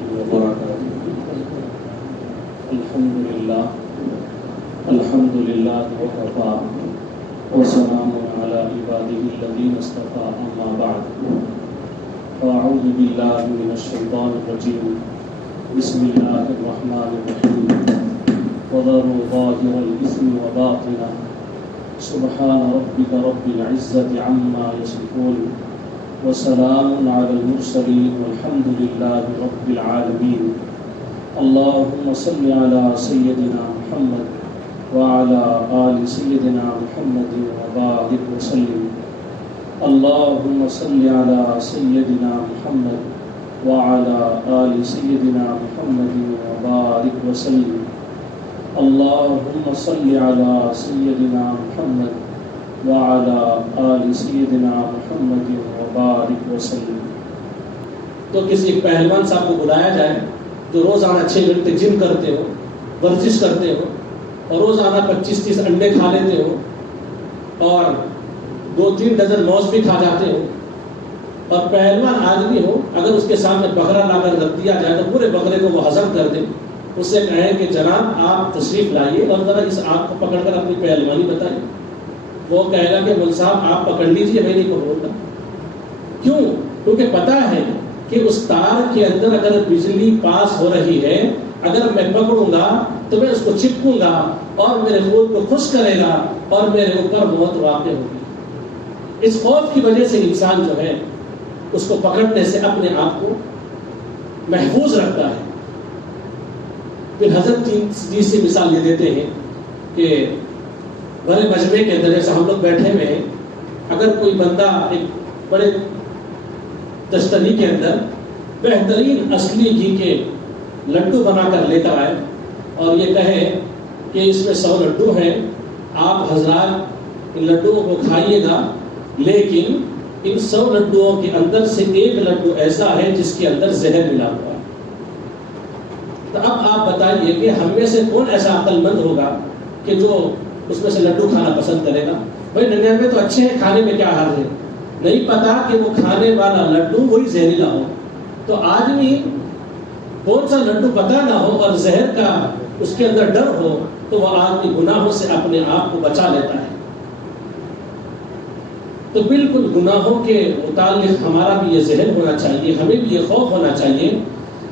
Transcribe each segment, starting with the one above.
وبركاته الحمد لله وكفى وسلام على عباده الذين اصطفى أما بعد فأعوذ بالله من الشيطان الرجيم بسم الله الرحمن الرحيم وذروا ظاهر الإثم وباطنه سبحان ربك رب العزة عما يصفون وسلام على المرسلين والحمد لله رب العالمين اللهم صل على سيدنا محمد وعلى آل سيدنا محمد وبارك وسلم اللهم صل على سيدنا محمد وعلى آل سيدنا محمد وبارك وسلم اللهم صل على سيدنا محمد وعلى آل سيدنا محمد وبارك وسلم۔ تو کسی ایک پہلوان صاحب کو بلایا جائے جو روزانہ 6 گھنٹے جم کرتے ہو، ورزش کرتے ہو اور روزانہ 25-30 انڈے کھا لیتے ہو اور 2-3 ڈزن موز بھی کھا جاتے ہو، اور پہلوان آدمی ہو اگر اس کے سامنے بکرا لا کر رکھ دیا جائے تو پورے بکرے کو وہ ہضم کر دے، اس سے کہیں کہ جناب آپ تشریف لائیے اور ذرا اس آگ کو پکڑ کر اپنی پہلوانی بتائیے، وہ کہے گا کہ مول صاحب آپ پکڑ لیجیے، میں نہیں پکڑوں گا۔ کیوں؟ کیونکہ پتا ہے کہ اس تار کے اندر اگر بجلی پاس ہو رہی ہے، اگر میں پکڑوں گا تو میں اس کو چپکوں گا اور میرے خون کو خوش کرے گا اور میرے اوپر موت واقع ہوگی۔ اس خوف کی وجہ سے انسان جو ہے اس کو پکڑنے سے اپنے آپ کو محفوظ رکھتا ہے۔ پھر حضرت تیسری مثال یہ دیتے ہیں کہ بڑے مجمع کے اندر جیسے ہم لوگ بیٹھے ہوئے ہیں، اگر کوئی بندہ ایک بڑے تشتری کے اندر بہترین اصلی گھی کے لڈو بنا کر لے کر آئے اور یہ کہے کہ اس میں 100 لڈو ہیں، آپ حضرات ان لڈوؤں کو کھائیے گا، لیکن ان 100 لڈوؤں کے اندر سے ایک لڈو ایسا ہے جس کے اندر زہر ملا ہوا ہے، تو اب آپ بتائیے کہ ہم میں سے کون ایسا عقل مند ہوگا کہ جو اس میں سے لڈو کھانا پسند کرے گا؟ بھائی 99 تو اچھے ہیں، کھانے میں کیا حرج ہے؟ نہیں پتا کہ وہ کھانے والا لڈو وہی زہریلا ہو، تو آدمی کون سا لڈو پتا نہ ہو اور زہر کا اس کے اندر ڈر ہو تو وہ آدمی گناہوں سے اپنے آپ کو بچا لیتا ہے۔ تو بالکل گناہوں کے متعلق ہمارا بھی یہ ذہن ہونا چاہیے، ہمیں بھی یہ خوف ہونا چاہیے۔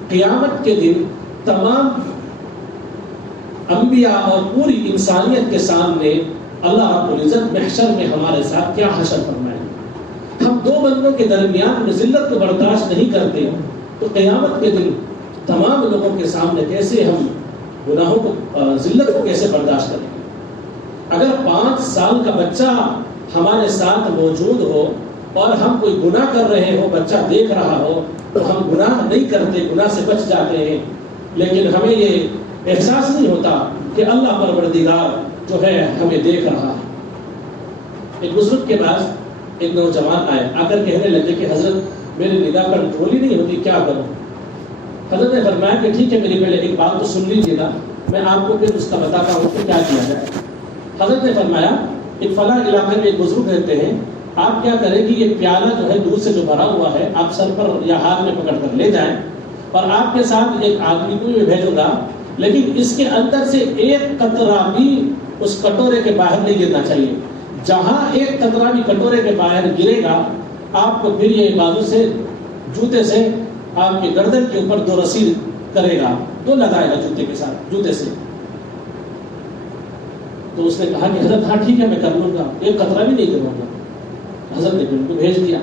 قیامت کے دن تمام انبیاء اور پوری انسانیت کے سامنے اللہ رب العزت محشر میں ہمارے ساتھ کیا حشر فرمائے۔ ہم 2 بندوں کے درمیان میں ذلت کو برداشت نہیں کرتے تو قیامت کے دن تمام لوگوں کے سامنے کیسے ہم گناہوں کو ذلت کو کیسے برداشت کریں گے؟ اگر 5 سال کا بچہ ہمارے ساتھ موجود ہو اور ہم کوئی گناہ کر رہے ہو، بچہ دیکھ رہا ہو تو ہم گناہ نہیں کرتے، گناہ سے بچ جاتے ہیں، لیکن ہمیں یہ احساس نہیں ہوتا کہ اللہ پروردگار جو ہے ہمیں دیکھ رہا ہے۔ ایک بزرگ کے پاس ایک نوجوان آئے، آ کر کہنے لگے کہ حضرت میری نگاہ کنٹرول ہی نہیں ہوتی، کیا کروں؟ حضرت نے فرمایا کہ ٹھیک ہے، میری پہلے ایک بات تو سن لیجیے گا، میں آپ کو پھر اس کا بتاتا ہوں کہ کیا کیا جائے۔ حضرت نے فرمایا ایک فلاں علاقے میں ایک بزرگ رہتے ہیں، آپ کیا کریں کہ یہ پیالہ جو ہے دودھ سے جو بھرا ہوا ہے آپ سر پر یا ہاتھ میں پکڑ کر لے جائیں اور آپ کے ساتھ ایک آدمی کو میں بھیجوں گا، لیکن اس کے اندر سے ایک قطرہ بھی اس کٹورے کے باہر نہیں گرنا چاہیے۔ جہاں ایک قطرہ بھی کٹورے کے باہر گرے گا آپ کو پھر یہ بازو سے جوتے سے آپ کے گردن کے اوپر 2 رسی کرے گا، 2 لگائے گا جوتے کے ساتھ، جوتے سے۔ تو اس نے کہا کہ حضرت ہاں ٹھیک ہے میں کر لوں گا، ایک قطرہ بھی نہیں کروں گا۔ حضرت نے ان کو بھیج دیا۔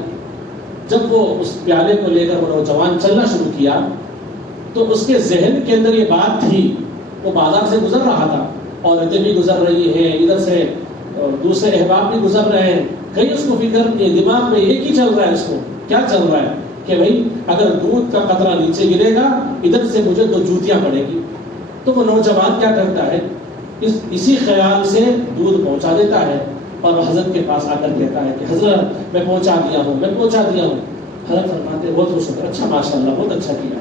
جب وہ اس پیالے کو لے کر وہ نوجوان چلنا شروع کیا تو اس کے ذہن کے اندر یہ بات تھی، وہ بازار سے گزر رہا تھا، عورتیں بھی گزر رہی ہیں، ادھر سے دوسرے احباب بھی گزر رہے ہیں، کہیں اس کو فکر نہیں، دماغ میں ایک ہی چل رہا ہے، اس کو کیا چل رہا ہے کہ بھائی اگر دودھ کا قطرہ نیچے گرے گا ادھر سے مجھے 2 جوتیاں پڑے گی۔ تو وہ نوجوان کیا کرتا ہے، اسی خیال سے دودھ پہنچا دیتا ہے اور وہ حضرت کے پاس آ کر کہتا ہے کہ حضرت میں پہنچا دیا ہوں، میں پہنچا دیا ہوں۔ حضرت فرماتے بہت خوش ہوتا ہے، اچھا ماشاءاللہ بہت اچھا کیا۔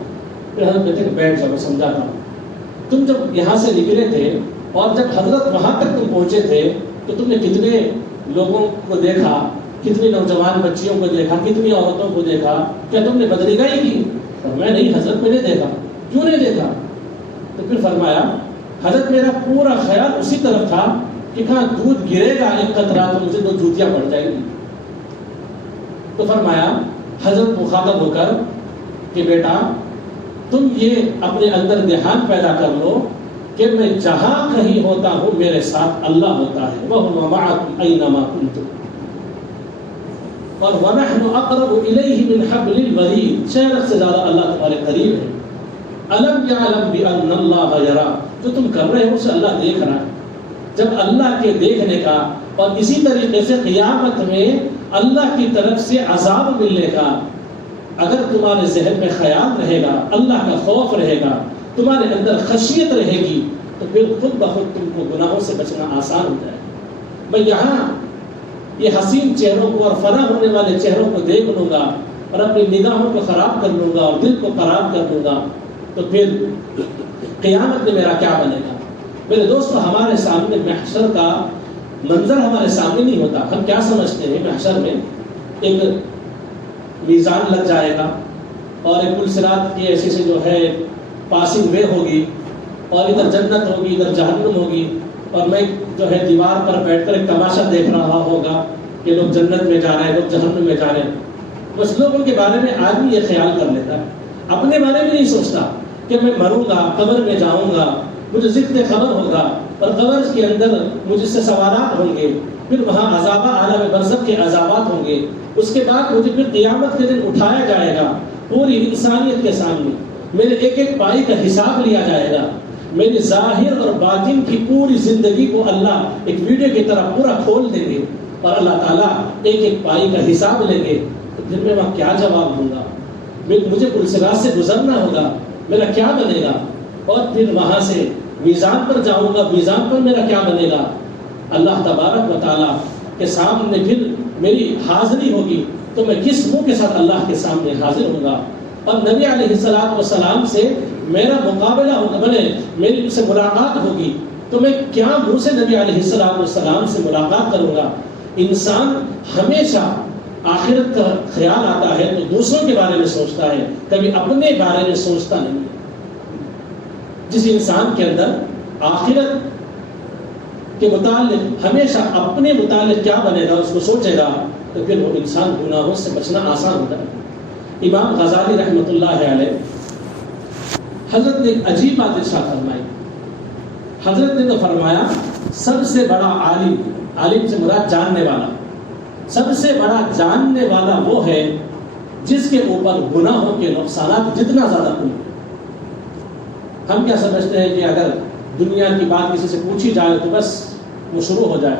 پھر حضرت کہتے ہیں کہ بیٹھ جاؤ، میں سمجھاتا ہوں، تم جب یہاں سے نکلے تھے اور جب حضرت وہاں تک تم پہنچے تھے تو تم نے کتنے لوگوں کو دیکھا، کتنی نوجوان بچیوں کو دیکھا، کتنی عورتوں کو دیکھا، کیا تم نے بدنگاہی کی؟ فرمایا نہیں حضرت میں نے دیکھا. کیوں نہیں دیکھا؟ تو پھر فرمایا حضرت میرا پورا خیال اسی طرف تھا کہ کہاں دودھ گرے گا ایک قطرہ تو مجھے 2 جوتیاں پڑ جائیں گی. تو فرمایا حضرت مخاطب ہو کر کہ بیٹا تم یہ اپنے اندر دھیان پیدا کر لو کہ میں جہاں کہیں ہوتا ہوں میرے ساتھ اللہ ہوتا ہے. وَهُوَ مَعَكُمْ أَيْنَمَا كُنْتُمْ اور وَنَحْنُ أَقْرَبُ إِلَيْهِ مِنْ حَبْلِ الْوَرِيدِ. شہرت سے زیادہ اللہ تمہارے قریب ہے. أَلَمْ يَعْلَمْ بِأَنَّ اللَّهَ يَرَى. جو تم کر رہے ہو اسے اللہ دیکھ رہا ہے. جب اللہ کے دیکھنے کا اور اسی طریقے سے قیامت میں اللہ کی طرف سے عذاب ملنے کا اگر تمہارے ذہن میں خیال رہے گا، اللہ کا خوف رہے گا، تمہارے اندر خشیت رہے گی، تو پھر خود بخود تم کو گناہوں سے بچنا آسان ہو جائے گا. میں یہاں یہ حسین چہروں کو اور فنا ہونے والے چہروں کو دیکھ لوں گا اور اپنی نگاہوں کو خراب کر لوں گا اور دل کو خراب کر لوں گا تو پھر قیامت میں میرا کیا بنے گا؟ میرے دوستو ہمارے سامنے محشر کا منظر ہمارے سامنے نہیں ہوتا. ہم کیا سمجھتے ہیں محشر میں ایک میزان لگ جائے گا اور ایک پل صراط کی ایسی سے جو ہے پاسنگ وے ہوگی اور ادھر جنت ہوگی ادھر جہنم ہوگی اور میں جو ہے دیوار پر بیٹھ کر ایک تماشا دیکھ رہا ہوگا کہ لوگ جنت میں جا رہے ہیں لوگ جہنم میں جا رہے ہیں. بس لوگوں کے بارے میں آدمی یہ خیال کر لیتا ہے، اپنے بارے میں نہیں سوچتا کہ میں مروں گا، قبر میں جاؤں گا، مجھے ذکر خبر ہوگا اور قبر کے اندر مجھ سے سوالات ہوں گے، پھر وہاں عذاب عالم برزخ کے عذابات ہوں گے، اس کے بعد مجھے پھر قیامت کے دن اٹھایا جائے گا پوری انسانیت کے سامنے. میرے ایک ایک پائی کا حساب لیا جائے گا. میری ظاہر اور باطن کی پوری زندگی کو اللہ ایک ویڈیو کی طرح پورا کھول دیں گے اور اللہ تعالیٰ ایک ایک پائی کا حساب لیں گے. تو پھر میں وہاں کیا جواب دوں گا؟ مجھے پل صراط سے گزرنا ہوگا، میرا کیا بنے گا؟ اور پھر وہاں سے میزان پر جاؤں گا، میزان پر میرا کیا بنے گا؟ اللہ تبارک و تعالیٰ کے سامنے پھر میری حاضری ہوگی تو میں کس منہ کے ساتھ اللہ کے سامنے حاضر ہوں گا اور نبی علیہ السلام سے میرا مقابلہ ہوگا، میری ان سے ملاقات ہوگی تو میں کیا منہ سے نبی علیہ السلام سے ملاقات کروں گا؟ انسان ہمیشہ آخرت کا خیال آتا ہے تو دوسروں کے بارے میں سوچتا ہے، کبھی اپنے بارے میں سوچتا نہیں. جس انسان کے اندر آخرت کے متعلق ہمیشہ اپنے متعلق کیا بنے گا اس کو سوچے گا تو پھر وہ انسان گناہوں سے بچنا آسان ہوتا ہے. امام غزالی رحمۃ اللہ علیہ حضرت نے ایک عجیب بات ارشاد فرمائی. حضرت نے تو فرمایا سب سے بڑا عالم، عالم سے مراد جاننے والا، سب سے بڑا جاننے والا وہ ہے جس کے اوپر گناہوں کے نقصانات جتنا زیادہ ہوں. ہم کیا سمجھتے ہیں کہ اگر دنیا کی بات کسی سے پوچھی جائے تو بس وہ شروع ہو جائے،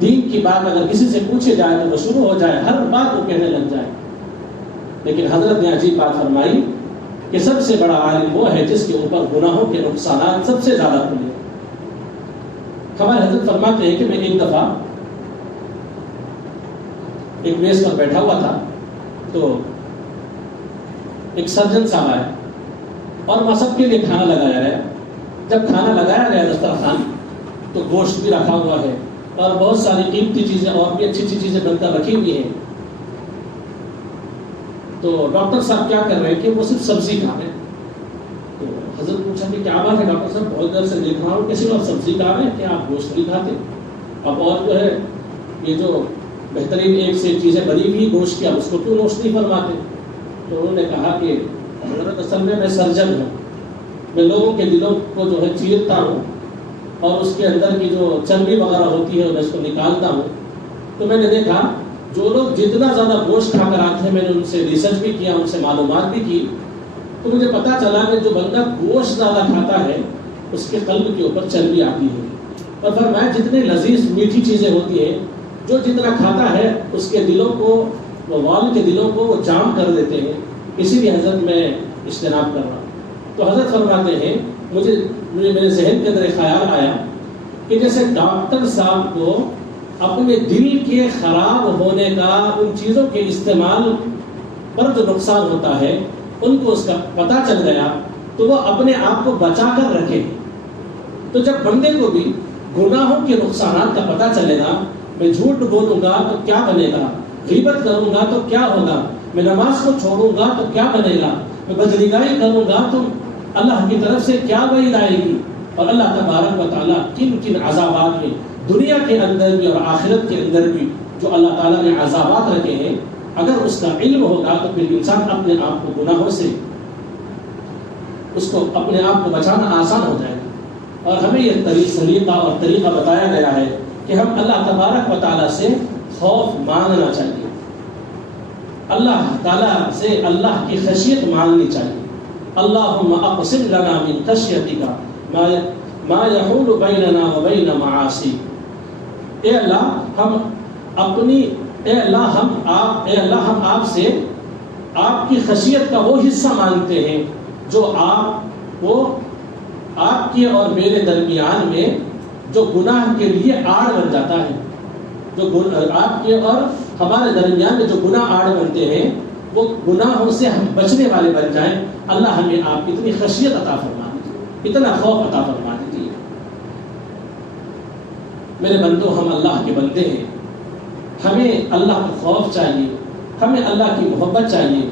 دین کی بات اگر کسی سے پوچھی جائے تو وہ شروع ہو جائے، ہر بات وہ کہنے لگ جائے. لیکن حضرت نے عجیب بات فرمائی کہ سب سے بڑا عالم وہ ہے جس کے اوپر گناہوں کے نقصانات سب سے زیادہ کھلے. ہمارے حضرت فرماتے ہیں کہ میں ایک دفعہ ایک میز پر بیٹھا ہوا تھا تو ایک سرجن صاحب آئے اور وہاں سب کے لیے کھانا لگایا گیا. جب کھانا لگایا گیا دسترخوان تو گوشت بھی رکھا ہوا ہے اور بہت ساری قیمتی چیزیں اور بھی اچھی اچھی چیزیں بن کر رکھی ہوئی ہیں. تو ڈاکٹر صاحب کیا کر رہے ہیں کہ وہ صرف سبزی کھا رہے ہیں. تو حضرت پوچھا کہ کیا بات ہے ڈاکٹر صاحب، بہت دیر سے دیکھ رہا ہوں کہ صرف آپ سبزی کھا رہے ہیں، کیا آپ گوشت نہیں کھاتے؟ اب اور جو ہے یہ جو بہترین ایک سے ایک چیزیں بنی ہوئی گوشت کی، آپ اس کو کیوں نوش نہیں فرماتے؟ تو انہوں نے کہا کہ حضرت اصل میں سرجن ہوں، میں لوگوں کے دلوں کو جو ہے چیرتا ہوں اور اس کے اندر کی جو چربی وغیرہ ہوتی ہے میں اس کو نکالتا ہوں. تو میں نے دیکھا جو لوگ جتنا زیادہ گوشت کھا کر آتے ہیں، میں نے ان سے ریسرچ بھی کیا، ان سے معلومات بھی کی، تو مجھے پتہ چلا کہ جو بندہ گوشت زیادہ کھاتا ہے اس کے قلب کے اوپر چربی آتی ہے. اور فرمایا جتنے لذیذ میٹھی چیزیں ہوتی ہیں جو جتنا کھاتا ہے اس کے دلوں کو، وال کے دلوں کو وہ جام کر دیتے ہیں. اسی لیے حضرت میں اجتناب کر رہا ہوں. تو حضرت فرماتے ہیں مجھے میرے ذہن کے اندر ایک خیال آیا کہ جیسے ڈاکٹر صاحب کو اپنے دل کے خراب ہونے کا ان چیزوں کے استعمال پر جو نقصان ہوتا ہے ان کو اس کا پتہ چل گیا تو وہ اپنے آپ کو بچا کر رکھے. تو جب بندے کو بھی گناہوں کے نقصانات کا پتہ چلے گا، میں جھوٹ بولوں گا تو کیا بنے گا، غیبت کروں گا تو کیا ہوگا، میں نماز کو چھوڑوں گا تو کیا بنے گا، میں بدنگاہی کروں گا تو اللہ کی طرف سے کیا وعید آئے گی، اور اللہ تبارک و تعالیٰ کن کن عذابات میں دنیا کے اندر بھی اور آخرت کے اندر بھی جو اللہ تعالیٰ نے عذابات رکھے ہیں، اگر اس کا علم ہوگا تو پھر انسان اپنے آپ کو گناہوں سے اس کو اپنے آپ کو بچانا آسان ہو جائے گا۔ اور ہمیں یہ سلیقہ اور طریقہ بتایا گیا ہے کہ ہم اللہ تبارک و تعالیٰ سے خوف مانگنا چاہیے، اللہ تعالیٰ سے اللہ کی خشیت مانگنی چاہیے۔ اللہم اقسم لنا من خشیتک ما یحول بیننا و بین معاصیک۔ اے اللہ ہم آپ سے آپ کی خشیت کا وہ حصہ مانگتے ہیں جو آپ کے اور میرے درمیان میں جو گناہ کے لیے آڑ بن جاتا ہے، جو آپ کے اور ہمارے درمیان میں جو گناہ آڑ بنتے ہیں وہ گناہوں سے ہم بچنے والے بن جائیں۔ اللہ ہمیں آپ اتنی خشیت عطا فرما دیجیے، اتنا خوف عطا فرما دیجیے۔ میرے بندو، ہم اللہ کے بندے ہیں، ہمیں اللہ کا خوف چاہیے، ہمیں اللہ کی محبت چاہیے۔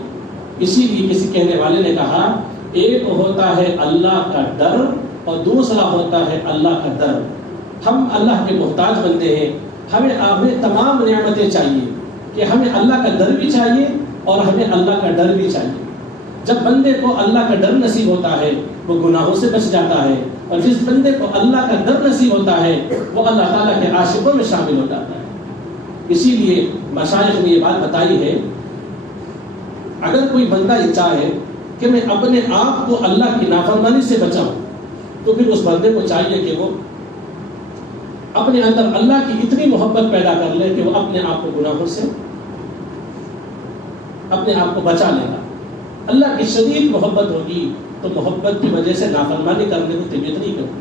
اسی لیے کسی کہنے والے نے کہا، ایک ہوتا ہے اللہ کا ڈر اور دوسرا ہوتا ہے اللہ کا در۔ ہم اللہ کے محتاج بندے ہیں، ہمیں تمام نعمتیں چاہیے کہ ہمیں اللہ کا در بھی چاہیے اور ہمیں اللہ کا ڈر بھی چاہیے۔ جب بندے کو اللہ کا ڈر نصیب ہوتا ہے وہ گناہوں سے بچ جاتا ہے، اور جس بندے کو اللہ کا در نصیب ہوتا ہے وہ اللہ تعالیٰ کے عاشقوں میں شامل ہو جاتا ہے۔ اسی لیے مشائخ نے یہ بات بتائی ہے، اگر کوئی بندہ یہ چاہے کہ میں اپنے آپ کو اللہ کی نافرمانی سے بچاؤں تو پھر اس بندے کو چاہیے کہ وہ اپنے اندر اللہ کی اتنی محبت پیدا کر لے کہ وہ اپنے آپ کو گناہوں سے اپنے آپ کو بچا لے گا۔ اللہ کی شدید محبت ہوگی تو محبت کی وجہ سے نافرمانی کرنے کو طبیعت نہیں کرتی۔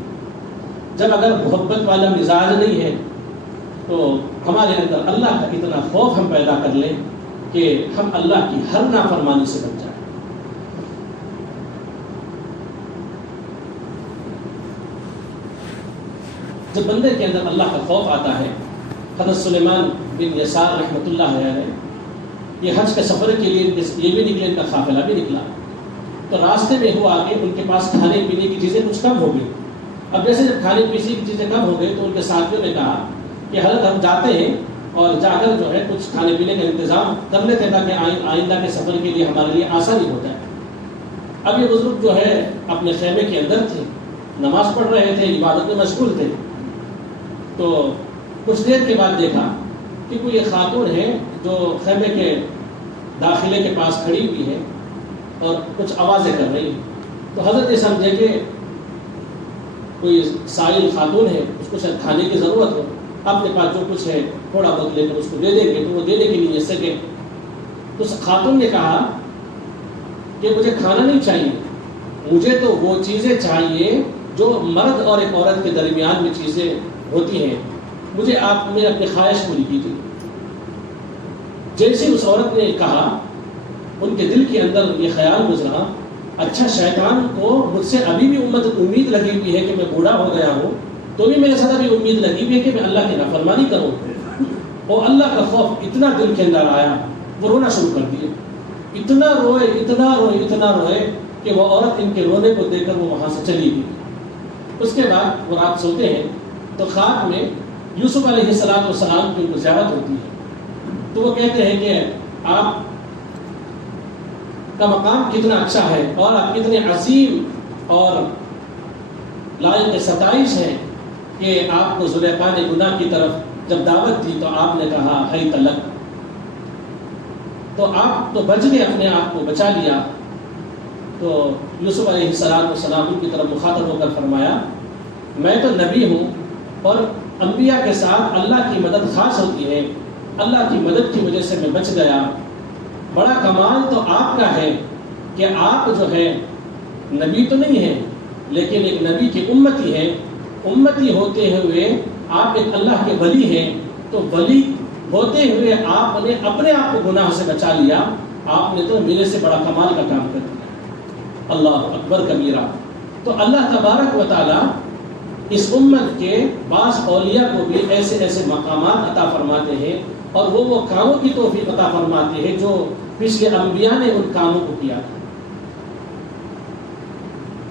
جب اگر محبت والا مزاج نہیں ہے تو ہمارے اندر اللہ کا اتنا خوف ہم پیدا کر لیں کہ ہم اللہ کی ہر نافرمانی سے بچ جائیں۔ جب بندے کے اندر اللہ کا خوف آتا ہے، حضرت سلیمان بن یسار رحمۃ اللہ علیہ یہ حج کے سفر کے لیے یہ بھی نکلے، ان کا قافلہ بھی نکلا، تو راستے میں ہوا کہ ان کے پاس کھانے پینے کی چیزیں کچھ کم ہو گئی۔ اب جیسے جب کھانے پینے کی چیزیں کم ہو گئی تو ان کے ساتھیوں نے کہا کہ حضرت ہم جاتے ہیں اور جا کر جو ہے کچھ کھانے پینے کا انتظام کر لیتے تاکہ آئندہ کے سفر کے لیے ہمارے لیے آسانی ہو جائے۔ اب یہ بزرگ جو ہے اپنے خیمے کے اندر تھے، نماز پڑھ رہے تھے، عبادت میں مشغول تھے، تو کچھ دیر کے بعد دیکھا کہ کوئی ایک خاتون ہے جو خیمے کے داخلے کے پاس کھڑی ہوئی ہے اور کچھ آوازیں کر رہی ہے۔ تو حضرت یہ سمجھے کہ کوئی سائل خاتون ہے، اس کو شاید کھانے کی ضرورت ہو، اپنے پاس جو کچھ ہے تھوڑا بہت لے کر اس کو دے دیں گے، تو وہ دینے کی نیت سے گئے۔ تو اس خاتون نے کہا کہ مجھے کھانا نہیں چاہیے، مجھے تو وہ چیزیں چاہیے جو مرد اور ایک عورت کے درمیان میں چیزیں ہوتی ہیں، مجھے آپ نے اپنی خواہش پوری کیجیے۔ جیسے اس عورت نے کہا، ان کے دل کے اندر یہ خیال گزرا، اچھا شیطان کو مجھ سے ابھی بھی امید لگی ہوئی ہے کہ میں بوڑھا ہو گیا ہوں، تو بھی میرے ساتھ ابھی امید لگی ہوئی ہے کہ میں اللہ کی نافرمانی کروں۔ اور اللہ کا خوف اتنا دل کے اندر آیا، وہ رونا شروع کر دیا، اتنا روئے کہ وہ عورت ان کے رونے کو دیکھ کر وہ وہاں سے چلی گئی۔ اس کے بعد وہ رات سوتے ہیں تو خواب میں یوسف علیہ السلام کی ان کو زیارت ہوتی ہے، تو وہ کہتے ہیں کہ آپ کا مقام کتنا اچھا ہے اور آپ کتنے عظیم اور لائق ستائش ہے کہ آپ کو زلیخا نے گناہ کی طرف جب دعوت دی تو آپ نے کہا ہے تلک، تو آپ تو بچ گئے، اپنے آپ کو بچا لیا۔ تو یوسف علیہ السلام کی طرف مخاطب ہو کر فرمایا، میں تو نبی ہوں اور انبیاء کے ساتھ اللہ کی مدد خاص ہوتی ہے، اللہ کی مدد کی وجہ سے میں بچ گیا۔ بڑا کمال تو آپ کا ہے کہ آپ جو ہے نبی تو نہیں ہیں لیکن ایک نبی کی امتی ہے، امتی ہوتے ہوئے آپ ایک اللہ کے ولی ہیں، تو ولی ہوتے ہوئے آپ نے اپنے آپ کو گناہ سے بچا لیا، آپ نے تو میرے سے بڑا کمال کا کام کر دیا۔ اللہ اکبر کبیرہ۔ تو اللہ تبارک و تعالی اس امت کے بعض اولیاء کو بھی ایسے ایسے مقامات عطا فرماتے ہیں اور وہ کاموں کی توفیق عطا فرماتے ہیں جو پچھلے انبیاء نے ان کاموں کو کیا تھا۔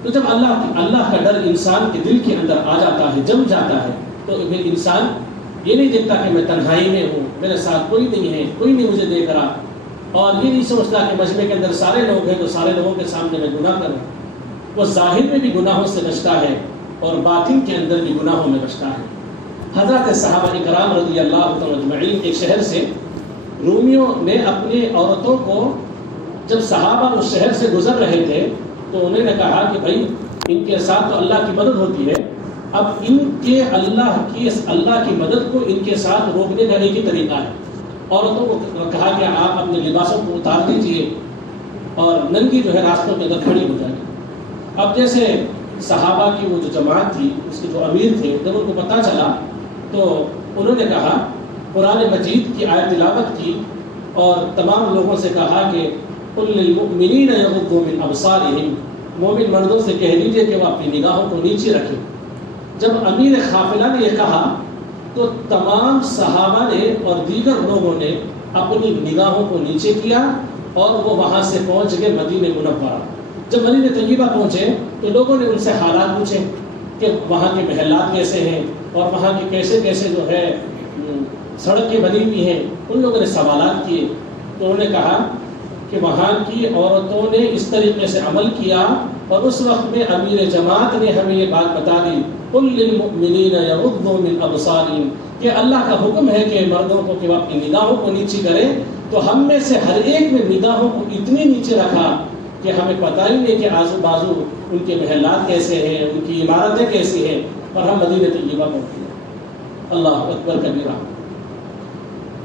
تو جب اللہ کا ڈر انسان کے دل کے اندر آ جاتا ہے، جم جاتا ہے، تو پھر انسان یہ نہیں دیکھتا کہ میں تنہائی میں ہوں، میرے ساتھ کوئی نہیں ہے، کوئی نہیں مجھے دیکھ رہا، اور یہ نہیں سوچتا کہ مجمع کے اندر سارے لوگ ہیں تو سارے لوگوں کے سامنے میں گناہ کروں۔ وہ ظاہر میں بھی گناہوں سے بچتا ہے اور باطن کے اندر بھی گناہوں میں بچتا ہے۔ حضرت صحابہ کرام رضی اللہ تعالیٰ اجمعین ایک شہر سے رومیوں نے اپنی عورتوں کو، جب صحابہ اس شہر سے گزر رہے تھے تو انہوں نے کہا کہ بھائی ان کے ساتھ تو اللہ کی مدد ہوتی ہے، اب ان کے اللہ کی مدد کو ان کے ساتھ روکنے کا ایک ہی طریقہ ہے۔ عورتوں کو کہا کہ آپ اپنے لباسوں کو اتار دیجیے اور ننگی جو ہے راستوں کے اندر کھڑی ہو جائے۔ اب جیسے صحابہ کی وہ جو جماعت تھی، اس کے جو امیر تھے، جب ان کو پتہ چلا تو انہوں نے کہا، قرآن مجید کی آیت تلاوت کی اور تمام لوگوں سے کہا کہ قل للمؤمنین یغضوا من ابصارہم، مومن مردوں سے کہہ دیجیے کہ وہ اپنی نگاہوں کو نیچے رکھیں۔ جب امیر قافلہ نے یہ کہا تو تمام صحابہ نے اور دیگر لوگوں نے اپنی نگاہوں کو نیچے کیا اور وہ وہاں سے پہنچ گئے مدینہ منورہ۔ جب مدینہ طیبہ پہنچے تو لوگوں نے ان سے حالات پوچھے کہ وہاں کے محلات کیسے ہیں اور وہاں کی کیسے کیسے جو ہے سڑکیں بنی ہوئی ہیں، ان لوگوں نے سوالات کیے تو انہوں نے کہا کہ وہاں کی عورتوں نے اس طریقے سے عمل کیا اور اس وقت میں امیر جماعت نے ہمیں یہ بات بتا دی، قل للمؤمنین یغضوا من ابصارہم، کہ اللہ کا حکم ہے کہ مردوں کو کہ وہ اپنی نگاہوں کو نیچی کریں، تو ہم میں سے ہر ایک نے نگاہوں کو اتنی نیچے رکھا کہ ہمیں پتہ ہی نہیں کہ آزو بازو ان کے محلات کیسے ہیں، ان کی عمارتیں کیسی ہیں، اور ہم مدینہ طیبہ پہنچے۔ اللہ اکبر کبیرہ۔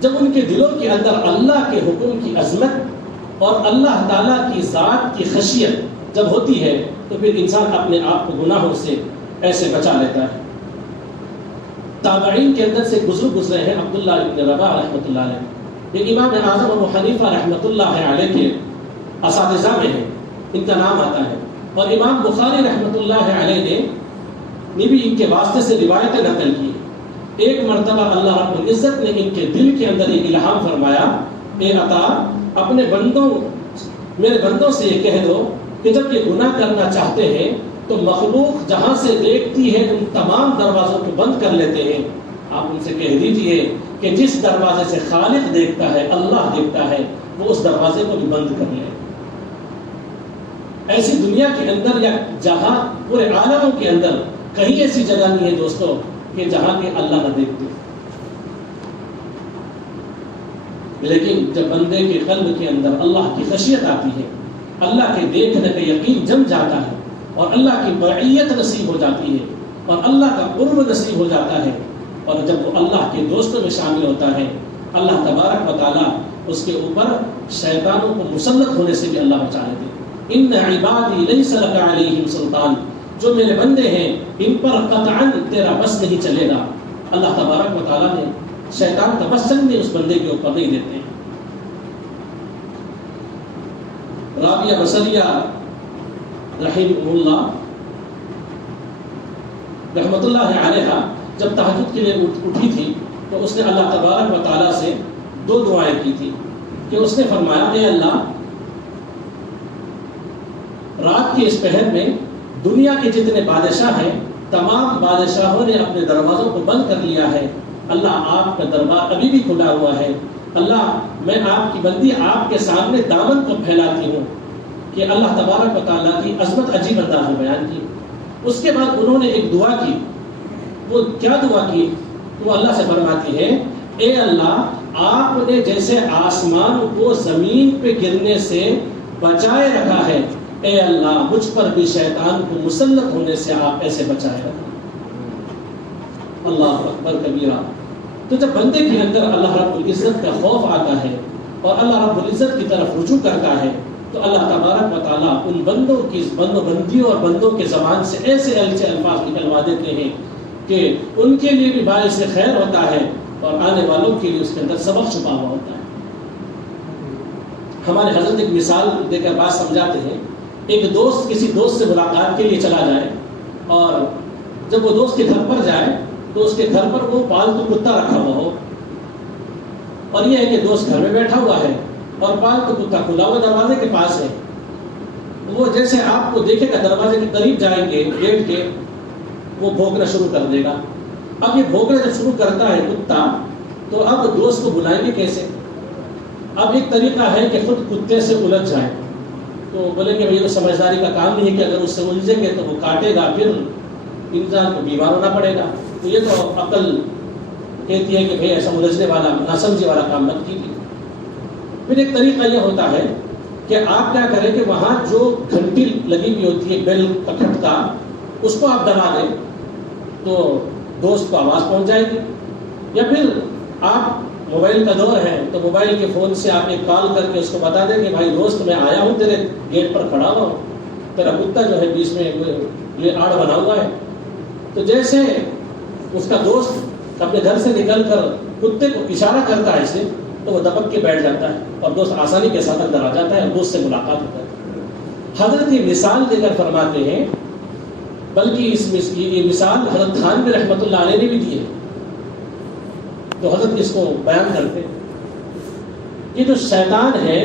جب ان کے دلوں کے اندر اللہ کے حکم کی عظمت اور اللہ تعالیٰ کی ذات کی خشیت جب ہوتی ہے تو پھر انسان اپنے آپ کو گناہوں سے ایسے بچا لیتا ہے۔ تابعین کے اندر سے بزرگ گزرے ہیں عبداللہ ابن رباح رحمۃ اللہ علیہ، یہ امام اعظم ابو حنیفہ رحمۃ اللہ علیہ کے اساتذہ میں ہیں، ان کا نام آتا ہے، اور امام بخاری رحمۃ اللہ علیہ نے بھی ان کے واسطے سے روایتیں نقل کی۔ ایک مرتبہ اللہ رب العزت نے ان کے دل کے اندر ایک الہام فرمایا، اے عطا اپنے بندوں، میرے بندوں سے یہ کہہ دو کہ جب یہ گناہ کرنا چاہتے ہیں تو مخلوق جہاں سے دیکھتی ہے ان تمام دروازوں کو بند کر لیتے ہیں۔ آپ ان سے کہہ دیجئے کہ جس دروازے سے خالق دیکھتا ہے، اللہ دیکھتا ہے، وہ اس دروازے کو بھی بند کر لے۔ ایسی دنیا کے اندر یا جہاں پورے عالموں کے اندر کہیں ایسی جگہ نہیں ہے دوستو کہ جہاں کے اللہ نہ دیکھتے، لیکن جب بندے کے قلب کے اندر اللہ کی خشیت آتی ہے، اللہ کے دیکھنے کا یقین جم جاتا ہے اور اللہ کی معیت نصیب ہو جاتی ہے اور اللہ کا قرب نصیب ہو جاتا ہے، اور جب وہ اللہ کے دوستوں میں شامل ہوتا ہے، اللہ تبارک و تعالیٰ اس کے اوپر شیطانوں کو مسلط ہونے سے بھی اللہ بچا لیتے ہیں۔ ان عبادی لیس لک علیہم سلطان، جو میرے بندے ہیں ان پر قطعاً تیرا بس نہیں چلے گا۔ اللہ تبارک و تعالیٰ نے شیطان کا بس چلنے اس بندے کے اوپر نہیں دیتے۔ رابعہ بصریہ رحمہ اللہ رحمۃ اللہ علیہ جب تہجد کے لیے اٹھی تھی تو اس نے اللہ تبارک و تعالیٰ سے دو دعائیں کی تھی کہ اس نے فرمایا، اے اللہ رات کے اس پہر میں دنیا کے جتنے بادشاہ ہیں تمام بادشاہوں نے اپنے دروازوں کو بند کر لیا ہے، اللہ آپ کا دربار ابھی بھی کھلا ہوا ہے، اللہ میں آپ کی بندی آپ کے سامنے دامن کو پھیلاتی ہوں کہ اللہ تبارک و تعالیٰ کی عظمت عجیب انداز میں بیان کی۔ اس کے بعد انہوں نے ایک دعا کی، وہ کیا دعا کی؟ وہ اللہ سے فرماتی ہے، اے اللہ آپ نے جیسے آسمان کو زمین پہ گرنے سے بچائے رکھا ہے، اے اللہ مجھ پر بھی شیطان کو مسلط ہونے سے آپ ایسے بچائے رکھا۔ اللہ اکبر کبیرہ۔ تو جب بندے کے اندر اللہ رب العزت کا خوف آتا ہے اور اللہ رب العزت کی طرف رجوع کرتا ہے تو اللہ تبارک و تعالیٰ ان بندوں کی بندیوں اور بندوں کے زبان سے ایسے اچھے الفاظ نکلوا دیتے ہیں کہ ان کے لیے بھی باعث خیر ہوتا ہے اور آنے والوں کے لیے اس کے اندر سبق چھپا ہوا ہوتا ہے۔ ہمارے حضرت ایک مثال دے کر بات سمجھاتے ہیں، ایک دوست کسی دوست سے ملاقات کے لیے چلا جائے اور جب وہ دوست کے گھر پر جائے تو اس کے گھر پر وہ پالتو کتا رکھا ہوا ہو، اور یہ ہے کہ دوست گھر میں بیٹھا ہوا ہے اور پالتو کتا کھلا ہوا دروازے کے پاس ہے، وہ جیسے آپ کو دیکھے گا دروازے کے قریب جائیں گے گیٹ کے، وہ بھونکنا شروع کر دے گا۔ اب یہ بھونکنا جب شروع کرتا ہے کتا، تو اب دوست کو بلائیں گے کیسے؟ اب ایک طریقہ ہے کہ خود کتے سے الجھ جائیں، تو بولیں گے یہ تو سمجھداری کا کام نہیں ہے کہ اگر اس سے الجھیں گے تو وہ کاٹے گا، پھر انسان کو بیمار ہونا پڑے گا، تو یہ تو عقل کہتی ہے کہ بھئی ایسا الجھنے والا نہ سمجھے والا کام مت کیجیے۔ پھر ایک طریقہ یہ ہوتا ہے کہ آپ کیا کریں کہ وہاں جو گھنٹی لگی ہوئی ہوتی ہے بیل کا کھٹکا، اس کو آپ دبا دیں تو دوست کو آواز پہنچ جائے گی، یا پھر آپ موبائل کا دور ہے تو موبائل کے فون سے آپ ایک کال کر کے اس کو بتا دیں کہ بھائی دوست میں آیا ہوں، تیرے گیٹ پر کھڑا ہوا ہوں، تیرا کتا جو ہے بیچ میں یہ آڑ بنا ہوا ہے۔ تو جیسے اس کا دوست اپنے گھر سے نکل کر کتے کو اشارہ کرتا ہے اسے، تو وہ دبک کے بیٹھ جاتا ہے اور دوست آسانی کے ساتھ اندر آ جاتا ہے اور دوست سے ملاقات ہوتا ہے۔ حضرت یہ مثال دے کر فرماتے ہیں، بلکہ یہ مثال حضرت تھانوی رحمۃ اللہ علیہ نے بھی دی ہے، تو حضرت اس کو بیان کرتے ہیں۔ یہ جو شیطان ہے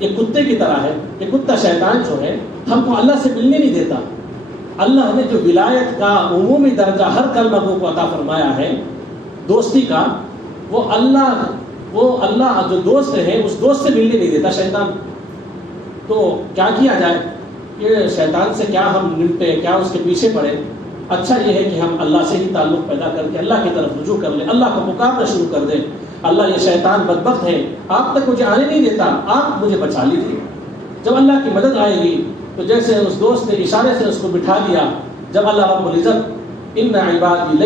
یہ کتے کی طرح ہے، یہ کتا شیطان جو ہے ہم کو اللہ سے ملنے نہیں دیتا۔ اللہ نے جو ولایت کا عمومی درجہ ہر کلمہ کو عطا فرمایا ہے دوستی کا، وہ اللہ جو دوست ہے اس دوست سے ملنے نہیں دیتا شیطان۔ تو کیا کیا جائے کہ شیطان سے کیا ہم نمٹے، کیا اس کے پیچھے پڑے؟ اچھا یہ ہے کہ ہم اللہ سے ہی تعلق پیدا کر کے اللہ کی طرف رجوع کر لیں، اللہ کو پکارنا شروع کر دیں۔ اللہ یہ شیطان بدبخت ہے، آپ تک مجھے آنے نہیں دیتا، آپ مجھے بچا لیجیے۔ جب اللہ کی مدد آئے گی تو جیسے اس دوست نے اشارے سے اس کو بٹھا دیا، جب اللہ رب العزت ان عبادی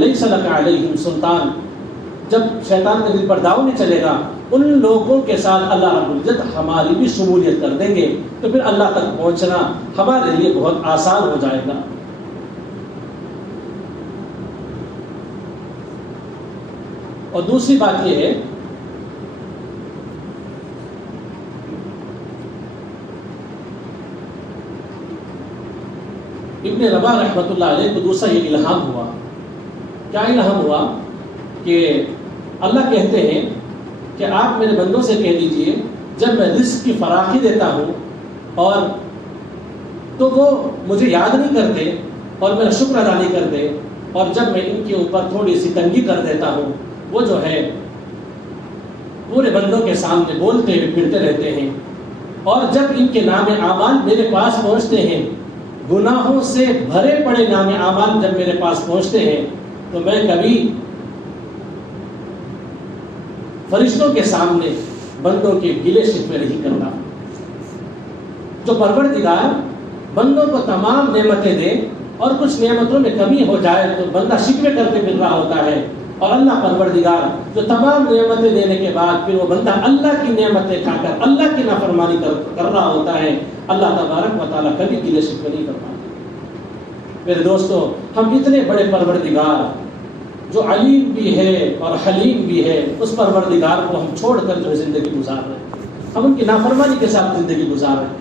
لیس لک علیہم سلطان، جب شیطان کے دل پر داؤ نہیں چلے گا، ان لوگوں کے ساتھ اللہ رب العزت ہماری بھی شمولیت کر دیں گے، تو پھر اللہ تک پہنچنا ہمارے لیے بہت آسان ہو جائے گا۔ اور دوسری بات یہ ہے ابن رباح رحمۃ اللہ علیہ کو دوسرا یہ الہام ہوا۔ کیا الہام ہوا کہ اللہ کہتے ہیں کہ آپ میرے بندوں سے کہہ دیجئے جب میں رزق کی فراخی دیتا ہوں اور تو وہ مجھے یاد نہیں کرتے اور میرا شکر ادا نہیں کرتے، اور جب میں ان کے اوپر تھوڑی سی تنگی کر دیتا ہوں، وہ جو ہے پورے بندوں کے سامنے بولتے ہوئے پھرتے رہتے ہیں، اور جب ان کے نام اعمال میرے پاس پہنچتے ہیں، گناہوں سے بھرے پڑے نام اعمال جب میرے پاس پہنچتے ہیں، تو میں کبھی فرشتوں کے سامنے بندوں کے گلے شکوے نہیں کرتا۔ جو پروردگار بندوں کو تمام نعمتیں دے اور کچھ نعمتوں میں کمی ہو جائے تو بندہ شکوے کر کے پھر رہا ہوتا ہے، اور اللہ پروردگار جو تمام نعمتیں دینے کے بعد پھر وہ بندہ اللہ کی نعمتیں کھا کر اللہ کی نافرمانی کر رہا ہوتا ہے، اللہ تبارک و تعالیٰ کبھی گلے شکوے نہیں کرتا۔ میرے دوستو، ہم اتنے بڑے پروردگار جو علیم بھی ہے اور حلیم بھی ہے، اس پروردگار کو ہم چھوڑ کر جو ہے زندگی گزار رہے ہیں، ہم ان کی نافرمانی کے ساتھ زندگی گزار رہے ہیں۔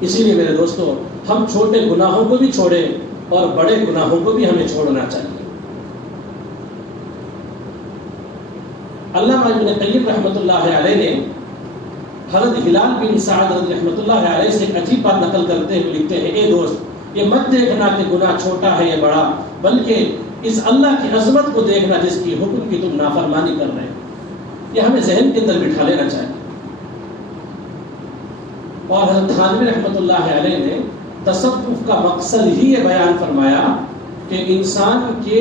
اسی لیے میرے دوستو، ہم چھوٹے گناہوں کو بھی چھوڑیں اور بڑے گناہوں کو بھی ہمیں چھوڑنا چاہیے۔ علامہ ابن قیم رحمۃ اللہ علیہ نے حضرت ہلال بن سعد رحمۃ اللہ علیہ سے ایک عجیب بات نقل کرتے ہوئے لکھتے ہیں، اے دوست، یہ مت دیکھنا کہ گناہ چھوٹا ہے یا بڑا، بلکہ اس اللہ کی عظمت کو دیکھنا جس کی حکم کی تم نافرمانی کر رہے ہیں۔ یہ ہمیں ذہن کے اندر بٹھا لینا چاہیے۔ اور حضرت تھانوی رحمۃ اللہ علیہ نے تصوف کا مقصد ہی یہ بیان فرمایا کہ انسان کے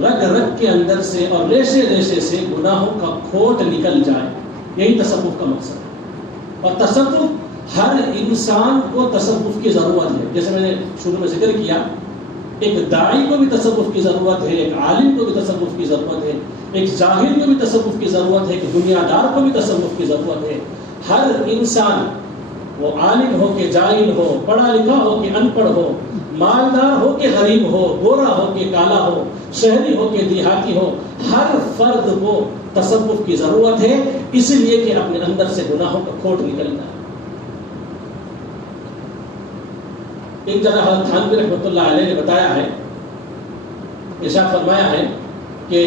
رگ رگ کے اندر سے اور ریشے ریشے سے گناہوں کا کھوٹ نکل جائے، یہی تصوف کا مقصد ہے۔ اور تصوف ہر انسان کو تصوف کی ضرورت ہے، جیسے میں نے شروع میں ذکر کیا، ایک داعی کو بھی تصوف کی ضرورت ہے، ایک عالم کو بھی تصوف کی ضرورت ہے، ایک جاہل کو بھی تصوف کی ضرورت ہے، ایک دنیا دار کو بھی تصوف کی ضرورت ہے۔ ہر انسان، وہ عالم ہو کہ جاہل ہو، پڑھا لکھا ہو کہ ان پڑھ ہو، مالدار ہو کہ غریب ہو، گورا ہو کہ کالا ہو، شہری ہو کہ دیہاتی ہو، ہر فرد کو تصوف کی ضرورت ہے، اس لیے کہ اپنے اندر سے گناہوں کا کھوٹ نکلتا ہے۔ ایک جگہ حضرت تھانوی رحمۃ اللہ علیہ نے بتایا ہے، ارشاد فرمایا ہے کہ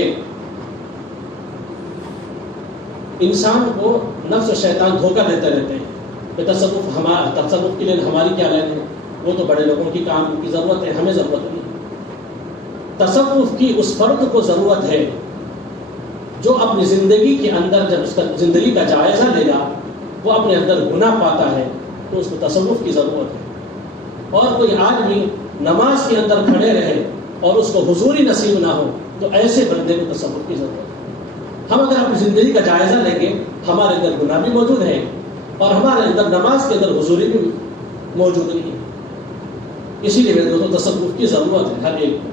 انسان کو نفس و شیطان دھوکہ دیتے رہتے ہیں کہ تصوف کے لیے ہماری کیا لین ہے، وہ تو بڑے لوگوں کی کام کی ضرورت ہے، ہمیں ضرورت نہیں۔ تصوف کی اس فرد کو ضرورت ہے جو اپنی زندگی کے اندر جب اس کا زندگی کا جائزہ لے گا وہ اپنے اندر گناہ پاتا ہے تو اس کو تصوف کی ضرورت ہے۔ اور کوئی آدمی نماز کے اندر کھڑے رہے اور اس کو حضوری نصیب نہ ہو تو ایسے بندے کو تصوف کی ضرورت ہے۔ ہم اگر اپنی زندگی کا جائزہ لیں گے ہمارے اندر گناہ بھی موجود ہے اور ہمارے اندر نماز کے اندر حضوری بھی موجود نہیں ہے۔ اسی لیے میرے دوستوں تصوف کی ضرورت ہے ہر ایک کو۔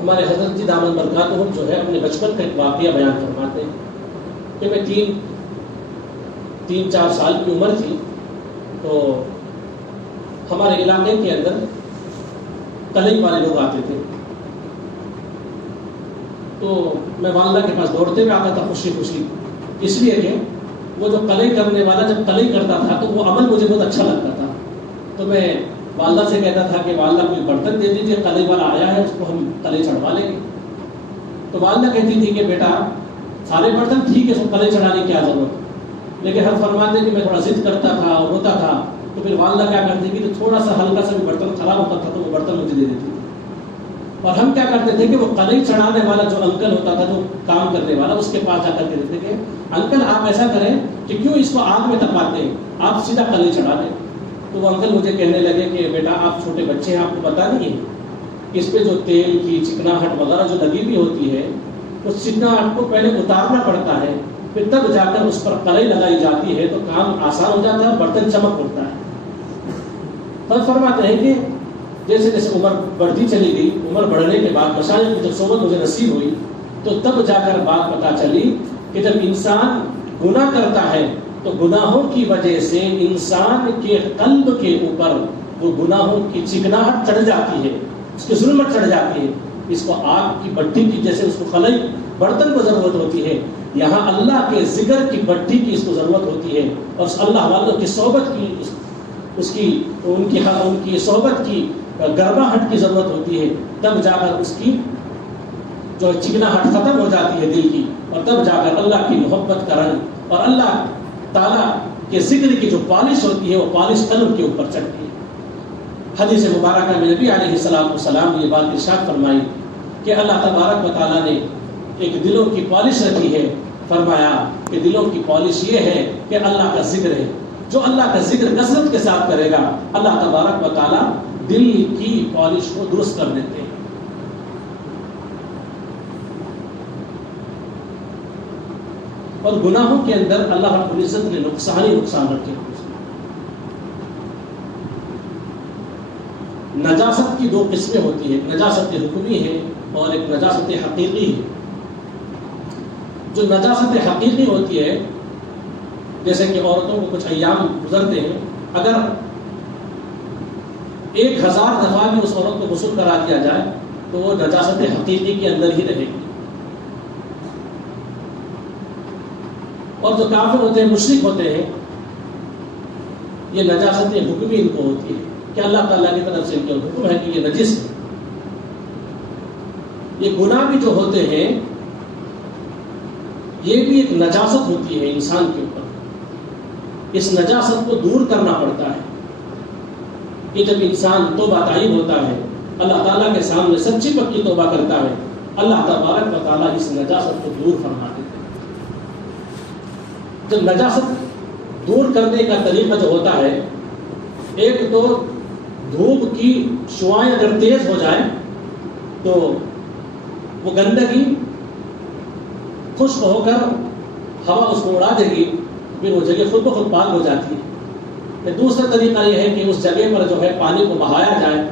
ہمارے حضرت جی دامن برکاتہم جو ہے اپنے بچپن کا ایک واقعہ بیان فرماتے ہیں کہ میں تین چار سال کی عمر تھی تو ہمارے علاقے کے اندر تلئی والے لوگ آتے تھے تو میں والدہ کے پاس دوڑتے ہوئے آتا تھا خوشی خوشی، اس لیے کہ وہ جو قلعی کرنے والا جب قلعی کرتا تھا تو وہ عمل مجھے بہت اچھا لگتا تھا۔ تو میں والدہ سے کہتا تھا کہ والدہ کوئی برتن دے دیجیے، قلعی والا آیا ہے اس کو ہم قلعی چڑھوا لیں گے۔ تو والدہ کہتی تھی کہ بیٹا سارے برتن ٹھیک ہے، اس کو قلعی چڑھانے کی کیا ضرورت، لیکن ہم فرماتے کہ میں تھوڑا ضد کرتا تھا اور روتا تھا تو پھر والدہ کیا کرتی کہ تھوڑا سا ہلکا سا بھی برتن خراب ہوتا تھا تو وہ برتن مجھے دے دیتی تھی۔ اور ہم کیا کرتے تھے کہ وہ قلعی چڑھانے والا جو انکل ہوتا تھا جو کام کرنے والا اس کے پاس جا کر کے دیتے کہ انکل آپ ایسا کریں کہ کیوں اس کو آگ میں تپاتے ہیں، آپ سیدھا قلعی چڑھا دیں۔ تو وہ انکل مجھے کہنے لگے کہ بیٹا آپ چھوٹے بچے ہیں، آپ کو پتہ نہیں ہے اس پہ جو تیل کی چکناہٹ وغیرہ جو لگی ہوئی ہوتی ہے اس چکناہٹ کو پہلے اتارنا پڑتا ہے، پھر تب جا کر اس پر قلعی لگائی جاتی ہے تو کام آسان ہو جاتا ہے، برتن چمک اٹھتا ہے۔ تو فرماتے ہیں کہ جیسے جیسے عمر بڑھتی چلی گئی، عمر بڑھنے کے بعد مشائخ کی جب صحبت مجھے نصیب ہوئی تو تب جا کر بات پتہ چلی کہ جب انسان گناہ کرتا ہے تو گناہوں کی وجہ سے انسان کے قلب کے اوپر وہ گناہوں کی چکناہٹ چڑھ جاتی ہے، اس کی ظلمت چڑھ جاتی ہے، اس کو آگ کی بٹھی کی جیسے اس کو قلعی برتن کو ضرورت ہوتی ہے، یہاں اللہ کے ذکر کی بٹھی کی اس کو ضرورت ہوتی ہے اور اس اللہ والوں کی صحبت کی ان کی صحبت کی گرماہٹ کی ضرورت ہوتی ہے، تب جا کر اس کی جو چکناہٹ ختم ہو جاتی ہے دل کی، اور تب جا کر اللہ کی محبت کا رنگ اور اللہ تعالیٰ کے ذکر کی جو پالش ہوتی ہے وہ پالش قلب کے اوپر چڑھتی ہے۔ حدیث مبارکہ میں نبی علیہ السلام نے یہ بات ارشاد فرمائی کہ اللہ تبارک و تعالیٰ نے ایک دلوں کی پالش رکھی ہے، فرمایا کہ دلوں کی پالش یہ ہے کہ اللہ کا ذکر ہے، جو اللہ کا ذکر کثرت کے ساتھ کرے گا اللہ تبارک و تعالیٰ دل کی پالش کو درست کر دیتے ہیں۔ اور گناہوں کے اندر اللہ رب العزت نے نقصان رکھے ہیں۔ نجاست کی دو قسمیں ہوتی ہیں، نجاست حکمی ہے اور ایک نجاست حقیقی ہے۔ جو نجاست حقیقی ہوتی ہے جیسے کہ عورتوں کو کچھ ایام گزرتے ہیں، اگر 1000 دفعہ بھی اس عورت کو غسل کرا دیا جائے تو وہ نجاست حقیقی کے اندر ہی رہے گی۔ اور جو کافر ہوتے ہیں، مشرک ہوتے ہیں، یہ نجاست حکمی ان کو ہوتی ہے کہ اللہ تعالیٰ کی طرف سے ان کا حکم ہے کہ یہ نجس ہے۔ یہ گناہ بھی جو ہوتے ہیں یہ بھی ایک نجاست ہوتی ہے انسان کے اوپر، اس نجاست کو دور کرنا پڑتا ہے کہ جب انسان توبہ طائب ہوتا ہے، اللہ تعالیٰ کے سامنے سچی پکی توبہ کرتا ہے، اللہ تبارک و تعالیٰ اس نجاست کو دور فرما دیتے ہیں۔ جب نجاست دور کرنے کا طریقہ جو ہوتا ہے، ایک تو دھوپ کی شعاعیں اگر تیز ہو جائیں تو وہ گندگی خشک ہو کر ہوا اس کو اڑا دے گی، پھر وہ جگہ خود بخود پاک ہو جاتی ہے۔ پھر دوسرا طریقہ یہ ہے کہ اس جگہ پر جو ہے پانی کو بہایا جائے،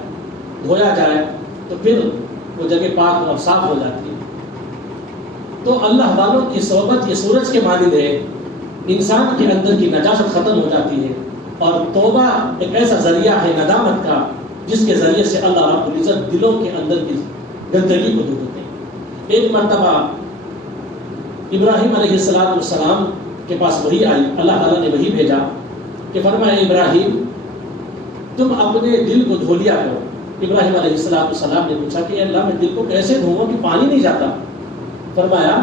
دھویا جائے، تو پھر وہ جگہ پاک اور صاف ہو جاتی ہے۔ تو اللہ والوں کی صحبت یہ سورج کے مانند ہے، انسان کے اندر کی نجاست ختم ہو جاتی ہے، اور توبہ ایک ایسا ذریعہ ہے ندامت کا جس کے ذریعے سے اللہ رب العزت دلوں کے اندر کی گندگی کو دور کرتے ہیں۔ ایک مرتبہ ابراہیم علیہ السلام کے پاس وحی آئی، اللہ تعالیٰ نے وحی بھیجا کہ فرمایا ابراہیم تم اپنے دل کو دھو لیا کرو۔ ابراہیم علیہ السلام نے پوچھا کہ اللہ میں دل کو کیسے دھوؤں کہ پانی نہیں جاتا؟ فرمایا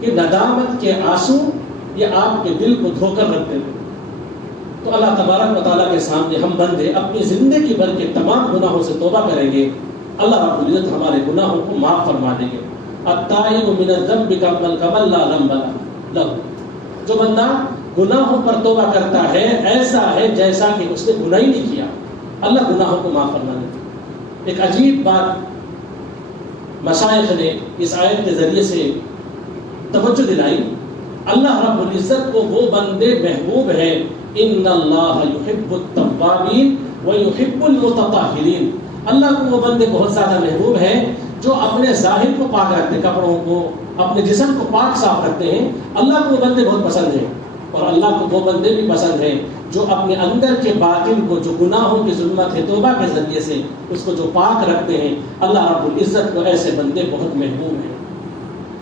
کہ ندامت کے آنسو یہ آپ کے دل کو دھو کر رکھتے ہیں۔ تو اللہ تبارک و تعالیٰ کے سامنے ہم بندے اپنی زندگی بھر کے تمام گناہوں سے توبہ کریں گے، اللہ رب العزت ہمارے گناہوں کو معاف فرما دیں گے۔ التائب من الذنب کمن لا ذنب لہ، جو بندہ گناہوں پر توبہ کرتا ہے ایسا ہے جیسا کہ اس نے گناہ ہی نہیں کیا، اللہ گناہوں کو معاف فرما دے۔ ایک عجیب بات مشائخ نے اس آیت کے ذریعے سے توجہ دلائی، اللہ رب العزت کو وہ بندے محبوب ہیں، ان اللہ یحب التوابین ویحب المتطہرین، اللہ کو وہ بندے بہت زیادہ محبوب ہیں جو اپنے ظاہر کو پاک رکھتے ہیں، کپڑوں کو اپنے جسم کو پاک صاف رکھتے ہیں، اللہ کو وہ بندے بہت پسند ہیں۔ اور اللہ کو وہ بندے بھی پسند ہیں جو اپنے اندر کے باطن کو، جو گناہوں کی ظلمت ہے توبہ کے ذریعے سے اس کو جو پاک رکھتے ہیں، اللہ رب العزت کو ایسے بندے بہت محبوب ہیں۔